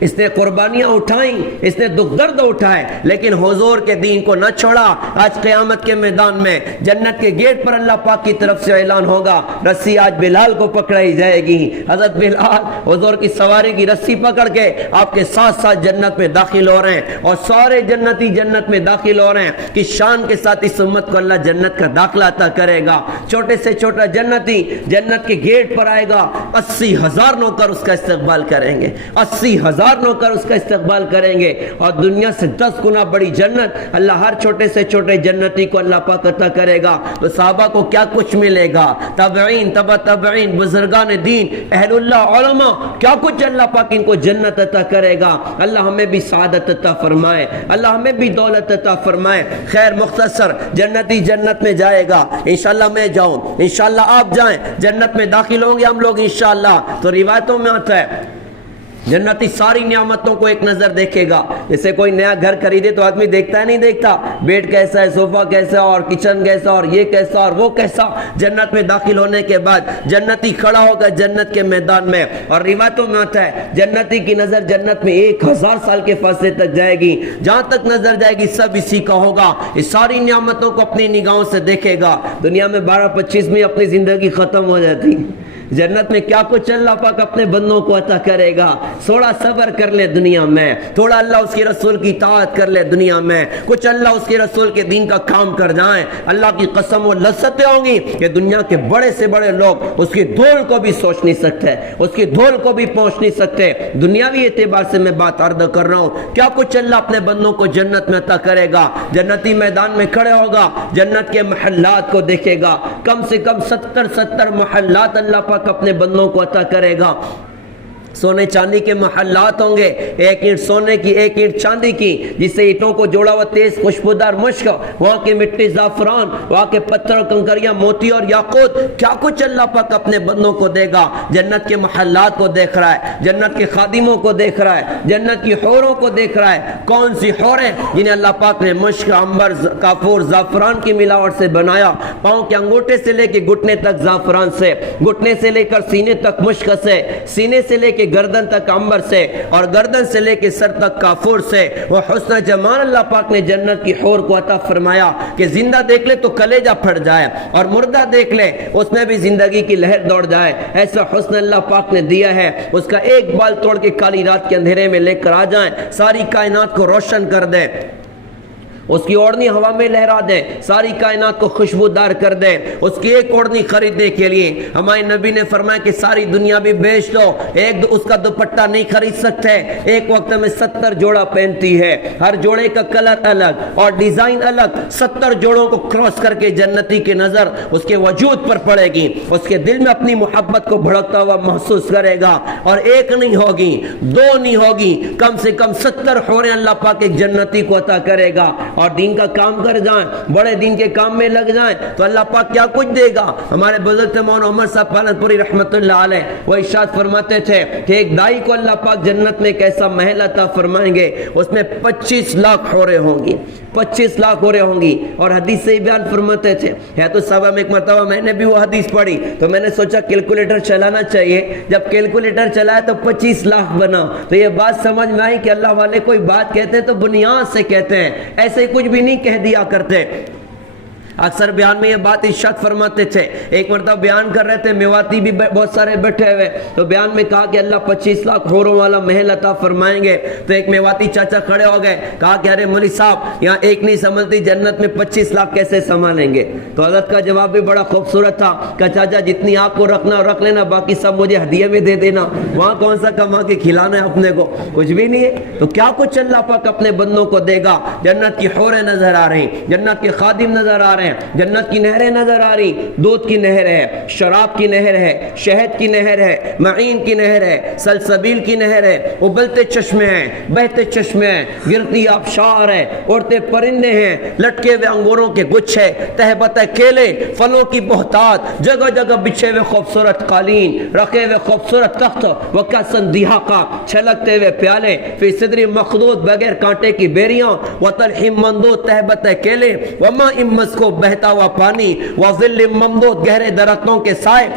اس نے قربانیاں اٹھائیں, اس نے دکھ درد اٹھائے, لیکن حضور کے دین کو نہ چھوڑا. آج قیامت کے میدان میں جنت کے گیٹ پر اللہ پاک کی طرف سے اعلان ہوگا رسی آج بلال کو پکڑائی جائے گی. حضرت بلال حضور کی سواری کی رسی پکڑ کے آپ کے ساتھ ساتھ جنت میں داخل ہو رہے ہیں, اور سارے جنتی جنت میں داخل ہو رہے ہیں. کس شان کے ساتھ اس امت کو اللہ جنت کا داخلہ عطا کرے گا. چھوٹے سے چھوٹا جنتی جنت کے گیٹ پر آئے گا, 80,000 نوکر اس کا استقبال کریں گے. 80,000 1000 نوکر اس کا استقبال کریں گے، اور دنیا سے 10 گنا بڑی جنت اللہ ہر چھوٹے سے چھوٹے جنتی کو اللہ پاک عطا کرے گا۔ تو صحابہ کو کیا کچھ ملے گا، تابعین، تبع تابعین، بزرگان دین، اہل اللہ، علماء، کیا کچھ اللہ پاک ان کو جنت عطا کرے گا۔ اللہ ہمیں بھی سعادت عطا فرمائے، اللہ ہمیں بھی دولت عطا فرمائے۔ خیر مختصر، جنتی جنت میں جائے گا، انشاءاللہ میں جاؤں، انشاءاللہ آپ جائیں، جنت میں داخل ہوں گے ہم لوگ انشاءاللہ۔ تو روایتوں میں آتا ہے جنتی ساری نعمتوں کو ایک نظر دیکھے گا۔ جیسے کوئی نیا گھر خریدے تو آدمی دیکھتا ہے نہیں دیکھتا، بیڈ کیسا ہے، صوفہ کیسا اور کچن کیسا اور یہ کیسا اور وہ کیسا۔ جنت میں داخل ہونے کے بعد جنتی کھڑا ہوگا جنت کے میدان میں، اور روایتوں میں آتا ہے جنتی کی نظر جنت میں 1000 سال کے فاصلے تک جائے گی، جہاں تک نظر جائے گی سب اسی کا ہوگا۔ اس ساری نعمتوں کو اپنی نگاہوں سے دیکھے گا۔ دنیا میں 12-25 میں اپنی زندگی ختم ہو جاتی، جنت میں کیا کچھ اللہ پاک اپنے بندوں کو عطا کرے گا۔ تھوڑا صبر کر لے دنیا میں، تھوڑا اللہ اس کے رسول کی اطاعت کر لے دنیا میں، کچھ اللہ اس کے رسول کے دین کا کام کر جائیں، اللہ کی قسم وہ لذتیں ہوں گی کہ دنیا کے بڑے سے بڑے لوگ اس کی دھول کو بھی سوچ نہیں سکتے، اس کی دھول کو بھی پہنچ نہیں سکتے۔ دنیاوی اعتبار سے میں بات عرض کر رہا ہوں، کیا کچھ اللہ اپنے بندوں کو جنت میں عطا کرے گا۔ جنتی میدان میں کھڑے ہوگا، جنت کے محلات کو دیکھے گا، کم سے کم 70 محلات اللہ پاک اپنے بندوں کو عطا کرے گا۔ سونے چاندی کے محلات ہوں گے، 1 اینٹ سونے کی 1 اینٹ چاندی کی، جس سے اینٹوں کو جوڑا ہوا تیز خوشبودار مشک، وہاں کی مٹی زعفران، وہاں کے پتھر کنکریاں موتی اور یاقوت، کیا کچھ اللہ پاک اپنے بندوں کو دے گا۔ جنت کے محلات کو دیکھ رہا ہے، جنت کے خادموں کو دیکھ رہا ہے، جنت کی حوروں کو دیکھ رہا ہے۔ کون سی حوریں جنہیں اللہ پاک نے مشک، عنبر، کافور، زعفران کی ملاوٹ سے بنایا، پاؤں کے انگوٹھے سے لے کے گھٹنے تک زعفران سے، گھٹنے سے لے کر سینے تک مشک سے، سینے سے لے کے گردن تک عنبر سے، اور گردن سے لے کے سر تک کافور سے۔ وہ حسن جمال اللہ پاک نے جنت کی حور کو عطا فرمایا کہ زندہ دیکھ لے تو کلیجہ پھٹ جائے، اور مردہ دیکھ لے اس میں بھی زندگی کی لہر دوڑ جائے۔ ایسا حسن اللہ پاک نے دیا ہے، اس کا ایک بال توڑ کے کالی رات کے اندھیرے میں لے کر آ جائیں، ساری کائنات کو روشن کر دے۔ اس کی اوڑھنی ہوا میں لہرا دیں، ساری کائنات کو خوشبودار کر دیں۔ اس کی ایک اوڑھنی خریدنے کے لیے ہمارے نبی نے فرمایا کہ ساری دنیا بھی بیچ دو، اس کا دوپٹہ نہیں خرید سکتے۔ ایک وقت میں 70 جوڑا پہنتی ہے، ہر جوڑے کا کلر الگ اور ڈیزائن الگ۔ 70 جوڑوں کو کراس کر کے جنتی کی نظر اس کے وجود پر پڑے گی، اس کے دل میں اپنی محبت کو بھڑکتا ہوا محسوس کرے گا، اور ایک نہیں ہوگی، 2 نہیں ہوگی، کم سے کم 70 حوریں اللہ پاک ایک جنتی کو عطا کرے گا۔ اور دین کا کام کر جائیں، بڑے دین کے کام میں لگ جائیں تو اللہ پاک کیا کچھ دے گا۔ ہمارے بزرگ تھے مولانا عمر صاحب پالن پوری رحمت اللہ علیہ، وہ ارشاد فرماتے تھے کہ ایک دائی کو اللہ پاک جنت میں کیسا محل عطا فرمائیں گے، اس میں 25 لاکھ حوریں ہوں گی، 25 لاکھ حوریں ہوں گی۔ اور حدیث سے ہی بیان فرماتے تھے، ہے تو صحابہ میں ایک مرتبہ میں نے بھی وہ حدیث پڑھی تو میں نے سوچا کیلکولیٹر چلانا چاہیے، جب کیلکولیٹر چلایا تو 25 لاکھ بنا، تو یہ بات سمجھ میں آئی کہ اللہ والے کوئی بات کہتے ہیں تو بنیاد سے کہتے ہیں، ایسے کچھ بھی نہیں کہہ دیا کرتے۔ اکثر بیان میں یہ بات ارشاد فرماتے تھے، ایک مرتبہ بیان کر رہے تھے، میواتی بھی بہت سارے بیٹھے ہوئے، تو بیان میں کہا کہ اللہ 25 لاکھ حوروں والا محل عطا فرمائیں گے، تو ایک میواتی چاچا کھڑے ہو گئے، کہا کہ ارے مولوی صاحب یہاں ایک نہیں سنبھلتی، جنت میں 25 لاکھ کیسے سنبھالیں گے؟ تو حضرت کا جواب بھی بڑا خوبصورت تھا کہ چاچا جتنی آپ کو رکھنا رکھ لینا، باقی سب مجھے ہدیے میں دے دینا، وہاں کون سا کما کے کھلانا ہے اپنے کو، کچھ بھی نہیں ہے۔ تو کیا کچھ اللہ پاک اپنے بندوں کو دے گا۔ جنت کی حوریں نظر آ رہی، جنت کے خادم نظر آ رہے ہیں، جنت کی نہریں نظر آ رہی، دودھ کی نہر ہے، شراب کی نہر ہے، شہد کی نہر ہے، معین کی نہر ہے، سلسبیل کی نہر ہے، ابلتے چشمے ہیں، بہتے چشمے ہیں، گرتی آبشار ہے، اڑتے پرندے ہیں، لٹکے ہوئے انگوروں کے گچھے، تہبتہ کیلے، پھلوں کی بہتات، جگہ جگہ بچھے ہوئے خوبصورت قالین، رکھے ہوئے خوبصورت تخت، وکاسن دیہاقہ، چھلکتے ہوئے پیالے، فی صدر مخدود بغیر کانٹے کی بیریاں، وطلح ممدود تہبتہ کیلے، وماء مسکوب بہتا ہوا پانی، وظل ممدود گہرے درختوں کے سائے،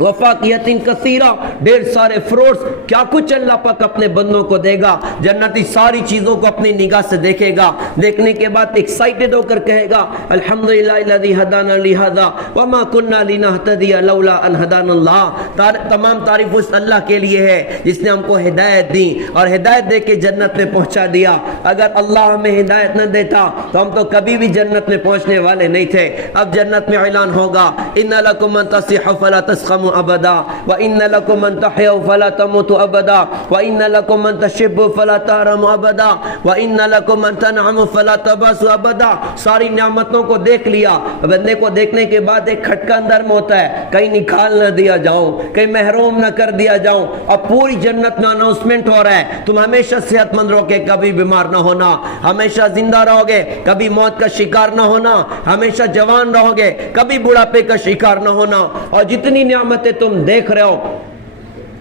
وفاقیت کثیرہ ڈھیر سارے فروٹس۔ کیا کچھ اللہ پاک اپنے بندوں کو دے گا۔ جنتی ساری چیزوں کو اپنی نگاہ سے دیکھے گا، دیکھنے کے بعد ایکسائٹڈ ہو کر کہے گا الحمدللہ الذی ہدانا لہذا وما کنا لنہتدی لولا ان ہدانا اللہ۔ تمام تعریف اس اللہ کے لیے ہے جس نے ہم کو ہدایت دی اور ہدایت دے کے جنت میں پہنچا دیا۔ اگر اللہ ہمیں ہدایت نہ دیتا تو ہم تو کبھی بھی جنت میں پہنچنے والے نہیں تھے۔ اب جنت میں اعلان ہوگا ان لکم ان تصحوا فلا تسقموا تناموا ابدا وان لكم ان تحيوا فلا تموتوا ابدا وان لكم ان تشبوا فلا تهرموا ابدا وان لكم ان تنعموا فلا تباسوا ابدا. ساری نعمتوں کو دیکھ لیا. بندے کو دیکھنے کے بعد ایک کھٹکا اندر میں ہوتا ہے, کہیں نکال نہ دیا جاؤں, کہیں محروم نہ کر دیا جاؤں. اب پوری جنت میں اناؤنسمنٹ ہو رہا ہے, تم ہمیشہ صحت مند رہو گے, کبھی بیمار نہ ہونا, ہمیشہ زندہ رہو گے, کبھی موت کا شکار نہ ہونا, ہمیشہ جوان رہو گے, کبھی بڑھاپے کا شکار نہ ہونا. اور جتنی نعمتیں تم دیکھ رہے ہو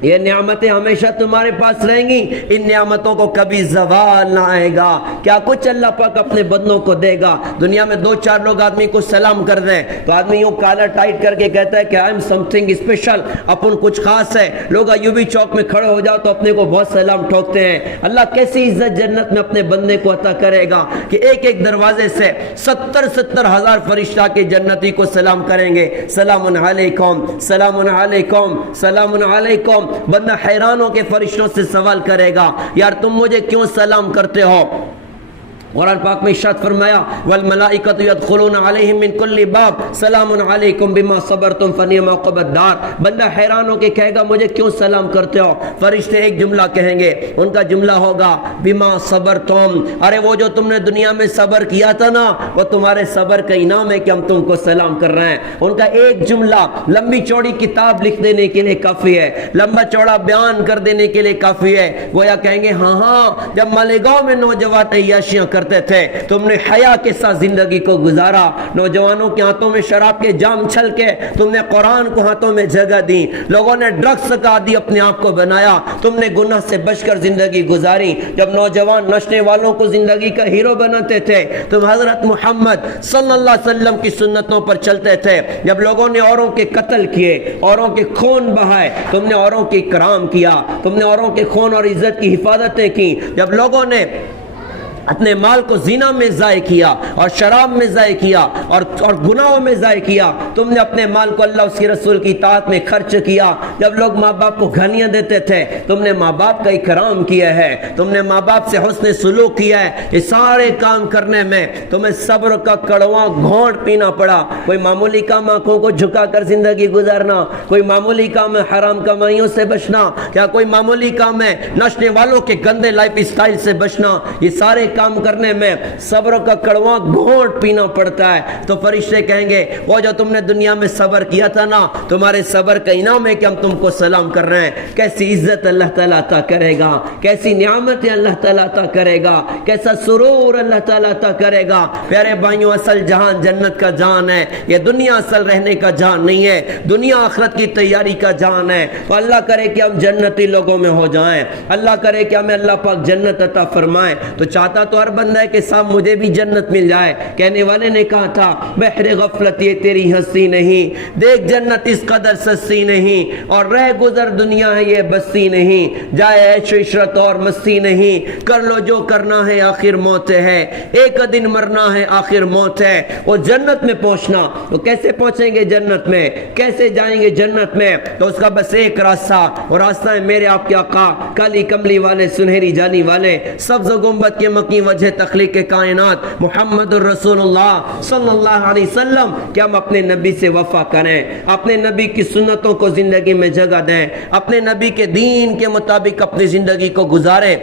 یہ نعمتیں ہمیشہ تمہارے پاس رہیں گی, ان نعمتوں کو کبھی زوال نہ آئے گا. کیا کچھ اللہ پاک اپنے بندوں کو دے گا. دنیا میں دو چار لوگ آدمی کو سلام کر دیں تو آدمی یوں کالر ٹائٹ کر کے کہتا ہے کہ I am some thing special, اپن کچھ خاص ہے. لوگ ایوبی چوک میں کھڑے ہو جاؤ تو اپنے کو بہت سلام ٹھوکتے ہیں. اللہ کیسی عزت جنت میں اپنے بندے کو عطا کرے گا کہ ایک ایک دروازے سے 70,000 فرشتہ کے جنتی کو سلام کریں گے, سلام علیکم سلام علیکم سلام علیکم. بندہ حیران ہو کے فرشتوں سے سوال کرے گا, یار تم مجھے کیوں سلام کرتے ہو. قرآن پاک میں ارشاد فرمایا والملائکۃ یدخلون علیہم من کل باب سلام علیکم بما صبرتم فنعم عقبی الدار. بندہ حیران ہو کے کہے گا مجھے کیوں سلام کرتے ہو. فرشتے ایک جملہ کہیں گے, ان کا جملہ ہوگا بما صبرتم, ارے وہ جو تم نے دنیا میں صبر کیا تھا نا وہ تمہارے صبر کا انعام ہے کہ ہم تم کو سلام کر رہے ہیں. ان کا ایک جملہ لمبی چوڑی کتاب لکھ دینے کے لیے کافی ہے, لمبا چوڑا بیان کر دینے کے لیے کافی ہے. گویا کہیں گے ہاں ہاں جب مالیگاؤں میں نوجوان عیاشیاں کرتے تھے تم نے حیا کے ساتھ زندگی کو گزارا, نوجوانوں کے ہاتھوں میں شراب کے جام چھل کے تم نے قرآن کو ہاتھوں میں جگہ دی, لوگوں نے ڈرگس کا عادی اپنے آپ کو بنایا, تم نے گناہ سے بچ کر زندگی گزاری. جب نوجوان نچنے والوں کو زندگی کا ہیرو بناتے تھے تم حضرت محمد صلی اللہ علیہ وسلم کی سنتوں پر چلتے تھے. جب لوگوں نے اوروں کے قتل کیے, اوروں کے خون بہائے, تم نے اوروں کی اکرام کیا, تم نے اوروں کے خون اور عزت کی حفاظتیں کی. جب لوگوں نے اپنے مال کو زنا میں ضائع کیا اور شراب میں ضائع کیا اور گناہوں میں ضائع کیا, تم نے اپنے مال کو اللہ اس کے رسول کی اطاعت میں خرچ کیا. جب لوگ ماں باپ کو گھلیاں دیتے تھے تم نے ماں باپ کا اکرام کیا ہے, تم نے ماں باپ سے حسن سلوک کیا ہے. یہ سارے کام کرنے میں تمہیں صبر کا کڑواں گھونٹ پینا پڑا. کوئی معمولی کام آنکھوں کو جھکا کر زندگی گزارنا, کوئی معمولی کام ہے حرام کمائیوں سے بچنا, کیا کوئی معمولی کام ہے نشنے والوں کے گندے لائف اسٹائل سے بچنا. یہ سارے کام کرنے میں صبر کا کڑواں گھونٹ پینا پڑتا ہے. تو فرشتے کہیں گے وہ جو تم نے دنیا میں صبر کیا تھا نا تمہارے صبر کا انعام ہے کہ ہم تم کو سلام کر رہے ہیں. کیسی عزت اللہ تعالیٰ عطا کرے گا, کیسی نعمتیں اللہ تعالیٰ عطا کرے گا, کیسا سرور اللہ تعالیٰ عطا کرے گا. پیارے بھائیوں اصل جہان جنت کا جہان ہے, یہ دنیا اصل رہنے کا جہان نہیں ہے, دنیا آخرت کی تیاری کا جہان ہے. تو اللہ کرے کہ ہم جنتی لوگوں میں ہو جائیں, اللہ کرے کہ ہمیں اللہ پاک جنت عطا فرمائے. تو چاہتا تو ہر بندہ ہے کہ صاحب مجھے بھی جنت مل جائے. کہنے والے نے کہا تھا بحر غفلت یہ تیری ہستی نہیں, دیکھ جنت اس قدر سستی نہیں, اور رہ گزر دنیا ہے یہ بستی نہیں, جائے عیش و عشرت اور مستی نہیں, کر لو جو کرنا ہے آخر موت ہے, ایک دن مرنا ہے آخر موت ہے. وہ جنت میں پہنچنا, تو کیسے پہنچیں گے جنت میں, کیسے جائیں گے جنت میں؟ تو اس کا بس ایک راستہ, اور راستہ ہے میرے آپ کے آقا کالی کملی والے سنہری جانی والے سبز گنبد کے مکی وجہ تخلیق کائنات محمد الرسول اللہ صلی اللہ علیہ وسلم. کہ ہم اپنے نبی سے وفا کریں, اپنے نبی کی سنتوں کو زندگی میں جگہ دیں, اپنے نبی کے دین کے مطابق اپنی زندگی کو گزاریں.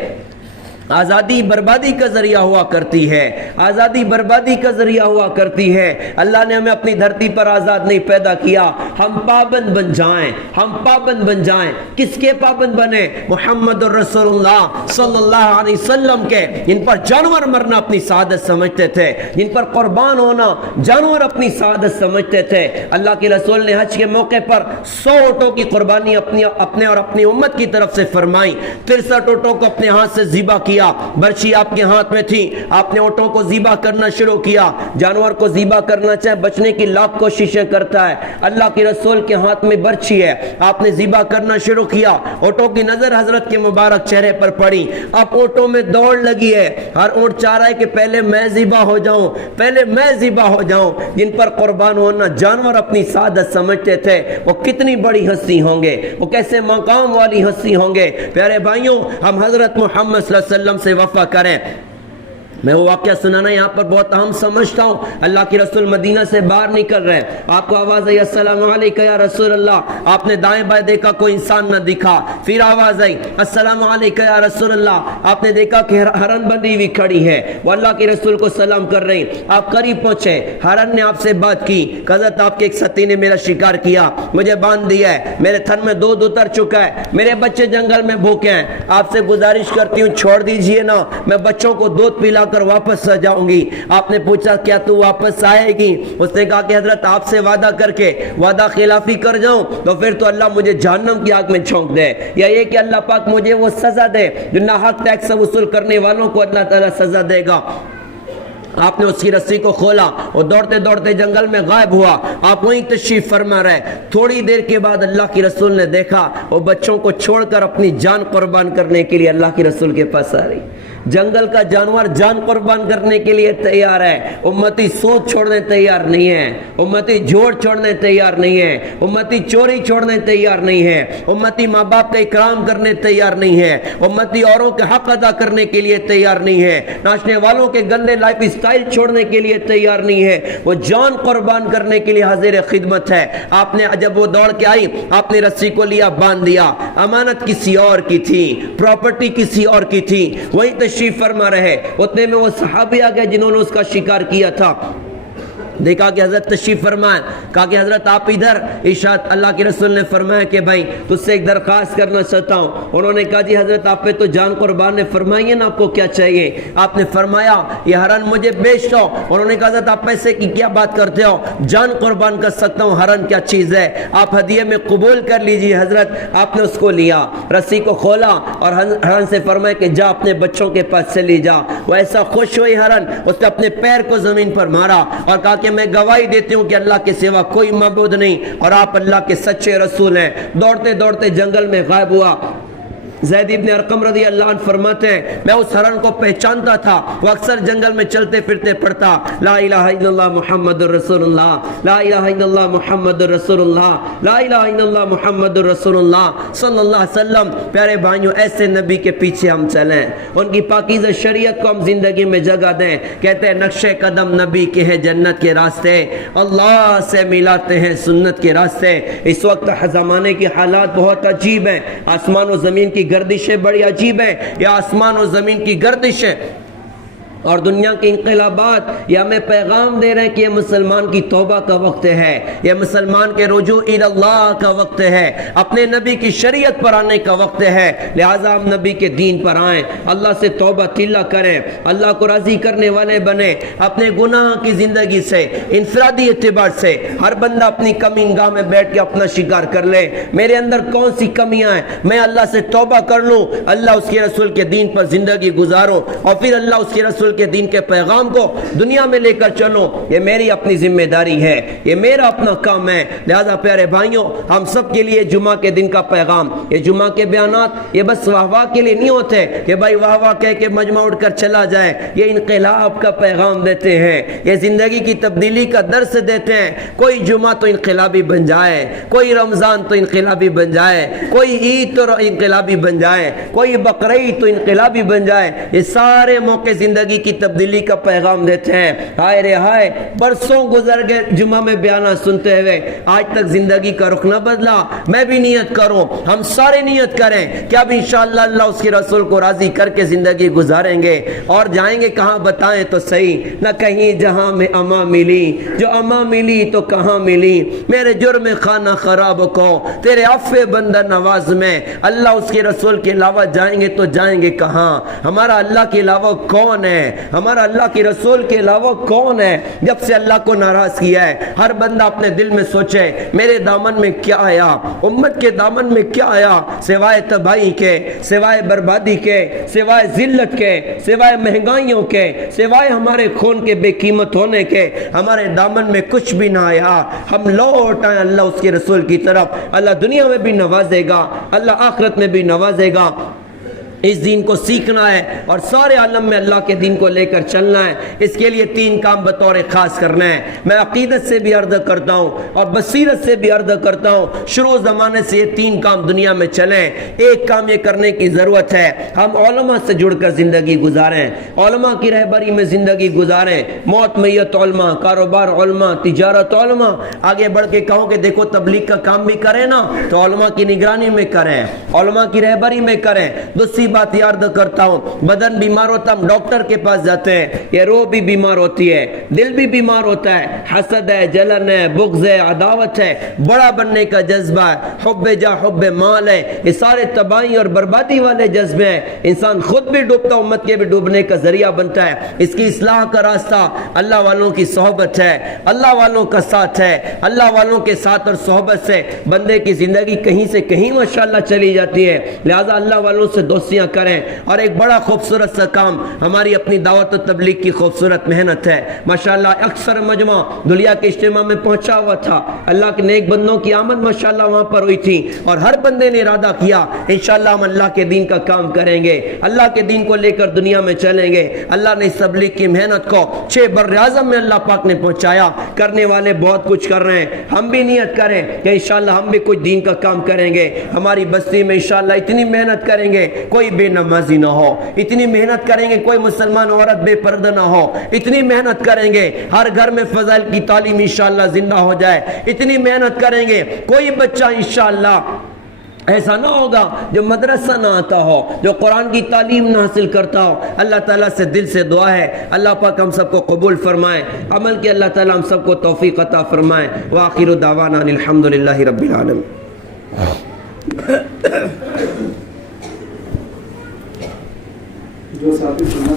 آزادی بربادی کا ذریعہ ہوا کرتی ہے, آزادی بربادی کا ذریعہ ہوا کرتی ہے. اللہ نے ہمیں اپنی دھرتی پر آزاد نہیں پیدا کیا, ہم پابند بن جائیں, ہم پابند بن جائیں. کس کے پابند بنے؟ محمد الرسول اللہ صلی اللہ علیہ وسلم کے, جن پر جانور مرنا اپنی سعادت سمجھتے تھے, جن پر قربان ہونا جانور اپنی سعادت سمجھتے تھے. اللہ کے رسول نے حج کے موقع پر 100 اونٹوں کی قربانی اپنے اور اپنی امت کی طرف سے فرمائی. 63 اونٹوں کو اپنے ہاتھ سے ذبح کیا, برچی آپ کے ہاتھ میں تھی, آپ نے اونٹوں کو ذبح کرنا شروع کیا. جانور کو ذبح کرنا چاہے بچنے کی لاکھ کوششیں کرتا ہے, اللہ کے رسول کے ہاتھ میں برچی ہے, آپ نے ذبح کرنا شروع کیا. اونٹوں کی نظر حضرت کے مبارک چہرے پر پڑی, اب اونٹوں میں دوڑ لگی ہے, ہر اونٹ چاہ رہا ہے کہ پہلے میں ذبح ہو جاؤں, پہلے میں ذبح ہو جاؤں. جن پر قربان ہونا جانور اپنی سعادت سمجھتے تھے, وہ کتنی بڑی ہستی ہوں گے, وہ کیسے مقام والی ہستی ہوں گے. پیارے بھائیوں ہم حضرت محمد صلی اللہ علیہ وسلم سے وفا کریں. میں وہ واقعہ سنانا یہاں پر بہت اہم سمجھتا ہوں۔ اللہ کے رسول مدینہ سے باہر نکل رہے ہیں، آپ کو آواز آئی السلام علیکم یا رسول اللہ، آپ نے دائیں بائیں دیکھا کوئی انسان نہ دکھا، پھر آواز آئی السلام علیکم یا رسول اللہ، آپ نے دیکھا کہ ہرن بندی ہوئی کھڑی ہے، وہ اللہ کے رسول کو سلام کر رہی، آپ قریب پہنچے، ہرن نے آپ سے بات کی، حضرت آپ کے ایک ستی نے میرا شکار کیا، مجھے باندھ دیا ہے، میرے تھن میں دودھ اتر چکا ہے، میرے بچے جنگل میں بھوکے ہیں، آپ سے گزارش کرتی ہوں چھوڑ دیجئے نا، میں بچوں کو دودھ پلا کر واپس جاؤں گی۔ آپ نے پوچھا کیا تو واپس آئے گی؟ اس نے کہا کہ حضرت آپ سے وعدہ کر کے وعدہ خلافی کر جاؤں تو پھر تو اللہ مجھے جہنم کی آگ میں جھونک دے، یا یہ کہ اللہ پاک مجھے وہ سزا دے جو ناحق ٹیکس وصول کرنے والوں کو اللہ تعالیٰ سزا دے گا۔ آپ نے اس کی رسی کو کھولا، وہ دوڑتے دوڑتے جنگل میں غائب ہوا، آپ وہیں تشریف فرما رہے، تھوڑی دیر کے بعد اللہ کی رسول نے دیکھا وہ بچوں کو چھوڑ کر اپنی جان قربان کرنے کے لیے اللہ کی رسول کے پاس آ رہی۔ جنگل کا جانور جان قربان کرنے کے لیے تیار ہے، امتی سود چھوڑنے تیار نہیں ہے، امتی جھوٹ چھوڑنے تیار نہیں ہے، امتی چوری چھوڑنے تیار نہیں ہے، امتی ماں باپ کا اکرام کرنے تیار نہیں ہے، امتی اوروں کے حق ادا کرنے کے لیے تیار نہیں ہے، ناچنے والوں کے گندے لائف اسٹائل چھوڑنے کے لیے تیار نہیں ہے، وہ جان قربان کرنے کے لیے حاضر خدمت ہے۔ آپ نے جب وہ دوڑ کے آئی، آپ نے رسی کو لیا، باندھ دیا، امانت کسی اور کی تھی، پراپرٹی کسی اور کی تھی، وہی تشریف فرما رہے، اتنے میں وہ صحابی آ گئے جنہوں نے اس کا شکار کیا تھا، دیکھا کہ حضرت تشریف فرمائے، کہا کہ حضرت آپ ادھر، ارشاد اللہ کے رسول نے فرمایا کہ بھائی تجھ سے ایک درخواست کرنا چاہتا ہوں۔ انہوں نے کہا جی حضرت آپ پہ تو جان قربان نے فرمائی ہے نا، آپ کو کیا چاہیے؟ آپ نے فرمایا یہ ہرن مجھے بیچ دو۔ انہوں نے کہا حضرت آپ پیسے کی کیا بات کرتے ہو، جان قربان کر سکتا ہوں، ہرن کیا چیز ہے، آپ ہدیے میں قبول کر لیجیے۔ حضرت آپ نے اس کو لیا، رسی کو کھولا اور ہرن سے فرمایا کہ جا اپنے بچوں کے پاس چلی جا۔ وہ ایسا خوش ہوئی ہرن، اس نے اپنے پیر کو زمین پر مارا اور کہا کہ میں گواہی دیتی ہوں کہ اللہ کے سوا کوئی معبود نہیں اور آپ اللہ کے سچے رسول ہیں۔ دوڑتے دوڑتے جنگل میں غائب ہوا۔ زید ابن ارقم رضی اللہ عنہ فرماتے ہیں میں اس ہرن کو پہچانتا تھا، وہ اکثر جنگل میں چلتے پھرتے پڑتا لا الہ الا اللہ محمد رسول اللہ، لا الہ الا اللہ محمد رسول اللہ، لا الہ الا اللہ محمد رسول اللہ صلی اللہ علیہ وسلم۔ پیارے بھائیوں، ایسے نبی کے پیچھے ہم چلیں، ان کی پاکیزہ شریعت کو ہم زندگی میں جگہ دیں۔ کہتے ہیں نقش قدم نبی کے ہیں جنت کے راستے، اللہ سے ملاتے ہیں سنت کے راستے۔ اس وقت زمانے کی حالات بہت عجیب ہیں، آسمان و زمین کی گردشیں بڑی عجیب ہیں، یا آسمان و زمین کی گردشیں اور دنیا کے انقلابات یہ ہمیں پیغام دے رہے ہیں کہ یہ مسلمان کی توبہ کا وقت ہے، یہ مسلمان کے رجوع اللہ کا وقت ہے، اپنے نبی کی شریعت پر آنے کا وقت ہے۔ لہٰذا ہم نبی کے دین پر آئیں، اللہ سے توبہ طلّہ کریں، اللہ کو راضی کرنے والے بنیں، اپنے گناہ کی زندگی سے انفرادی اعتبار سے ہر بندہ اپنی کمی گاہ میں بیٹھ کے اپنا شکار کر لے، میرے اندر کون سی کمیاں ہیں، میں اللہ سے توبہ کر لوں، اللہ اس کے رسول کے دین پر زندگی گزاروں اور پھر اللہ اس کے رسول کے دین کے پیغام کو دنیا میں لے کر چلو۔ یہ میری اپنی ذمہ داری ہے، یہ میرا اپنا کام ہے۔ لہذا پیارے بھائیوں، ہم سب کے لیے جمعہ کے دن کا پیغام، یہ جمعہ کے بیانات یہ بس واہ واہ کے لیے نہیں ہوتے کہ بھائی واہ واہ کہہ کے مجمع اٹھ کر چلا جائے، یہ انقلاب کا پیغام دیتے ہیں، یہ زندگی کی تبدیلی کا درس دیتے ہیں۔ کوئی جمعہ تو انقلابی بن جائے، کوئی رمضان تو انقلابی بن جائے، کوئی عید تو انقلابی بن جائے، کوئی بقرعید تو انقلابی بن جائے، یہ سارے موقع زندگی کی تبدیلی کا پیغام دیتے ہیں۔ ہائے رے ہائے، برسوں گزر گئے جمعہ میں بیانات سنتے ہوئے، آج تک زندگی کا رخ نہ بدلا۔ میں بھی نیت کروں، ہم سارے نیت کریں کہ اب انشاءاللہ اللہ اس کے رسول کو راضی کر کے زندگی گزاریں گے، اور جائیں گے کہاں بتائیں تو صحیح، نہ کہیں جہاں میں اما ملی، جو اما ملی تو کہاں ملی، میرے جرم خانہ خراب کو تیرے عفو بندہ نواز میں، اللہ اس کے رسول کے علاوہ جائیں گے تو جائیں گے کہاں؟ ہمارا اللہ کے علاوہ کون ہے؟ ہمارا اللہ کے رسول کے علاوہ کون ہے؟ جب سے اللہ کو ناراض کیا ہے، ہر بندہ اپنے دل میں سوچے میرے دامن میں کیا آیا، امت کے دامن میں کیا آیا، سوائے تباہی کے، سوائے بربادی کے، سوائے ذلت کے، سوائے مہنگائیوں کے، سوائے ہمارے خون کے بے قیمت ہونے کے، ہمارے دامن میں کچھ بھی نہ آیا۔ ہم لوٹ آئیں اللہ اس کے رسول کی طرف، اللہ دنیا میں بھی نوازے گا، اللہ آخرت میں بھی نوازے گا۔ اس دین کو سیکھنا ہے اور سارے عالم میں اللہ کے دین کو لے کر چلنا ہے۔ اس کے لیے 3 کام بطور خاص کرنا ہے۔ میں عقیدت سے بھی عرض کرتا ہوں اور بصیرت سے بھی عرض کرتا ہوں، شروع زمانے سے یہ 3 کام دنیا میں چلیں۔ ایک کام یہ کرنے کی ضرورت ہے، ہم علماء سے جڑ کر زندگی گزاریں، علماء کی رہبری میں زندگی گزاریں، موت میت علماء، کاروبار علماء، تجارت علماء۔ آگے بڑھ کے کہوں کہ دیکھو تبلیغ کا کام بھی کریں نا تو علماء کی نگرانی میں کریں، علماء کی رہبری میں کریں۔ دوسری بات یاد کرتا ہوں، بدن بیمار ہوتا ہم ڈاکٹر کے پاس جاتے ہیں، یہ روح بھی بیمار ہوتی ہے، دل بھی بیمار ہوتا ہے، حسد ہے، جلن ہے، بغض ہے، عداوت ہے، بڑا بننے کا جذبہ ہے، حب جا حب مال ہے، یہ سارے تباہی اور بربادی والے جذبے ہیں۔ انسان خود بھی ڈوبتا، امت کے بھی ڈوبنے کا ذریعہ بنتا ہے۔ اس کی اصلاح کا راستہ اللہ والوں کی صحبت ہے، اللہ والوں کا ساتھ ہے۔ اللہ والوں کے ساتھ اور صحبت سے بندے کی زندگی کہیں سے کہیں ماشاءاللہ چلی جاتی ہے۔ لہذا اللہ والوں سے دوستیاں کریں۔ اور ایک بڑا خوبصورت سا کام ہماری اپنی دعوت و تبلیغ کی خوبصورت محنت ہے ماشاءاللہ۔ اکثر مجمع دھلیا کے اجتماع میں پہنچا ہوا تھا، اللہ کے نیک بندوں کی آمد ماشاءاللہ وہاں پر ہوئی تھی اور ہر بندے نے ارادہ کیا انشاءاللہ ہم اللہ کے دین کا کام کریں گے، اللہ کے دین کو لے کر دنیا میں چلیں گے۔ اللہ نے اس تبلیغ کی محنت کو 6 بر اعظم میں اللہ پاک نے پہنچایا۔ کرنے والے بہت کچھ کر رہے ہیں، ہم بھی نیت کریں کہ انشاءاللہ ہم بھی کچھ دین کا کام کریں گے۔ ہماری بستی میں انشاءاللہ اتنی محنت کریں گے کوئی بے نمازی نہ ہو، اتنی محنت کریں گے کوئی مسلمان عورت بے پردہ نہ ہو، اتنی محنت کریں گے ہر گھر میں فضائل کی تعلیم انشاءاللہ زندہ ہو جائے، اتنی محنت کریں گے کوئی بچہ انشاءاللہ ایسا نہ ہوگا جو مدرسہ نہ آتا ہو، جو قرآن کی تعلیم نہ حاصل کرتا ہو۔ اللہ تعالیٰ سے دل سے دعا ہے اللہ پاک ہم سب کو قبول فرمائے، عمل کی اللہ تعالیٰ ہم سب کو توفیق عطا فرمائے۔ وآخر دعوانا الحمدللہ رب العالمین۔ جو ساتھی سننا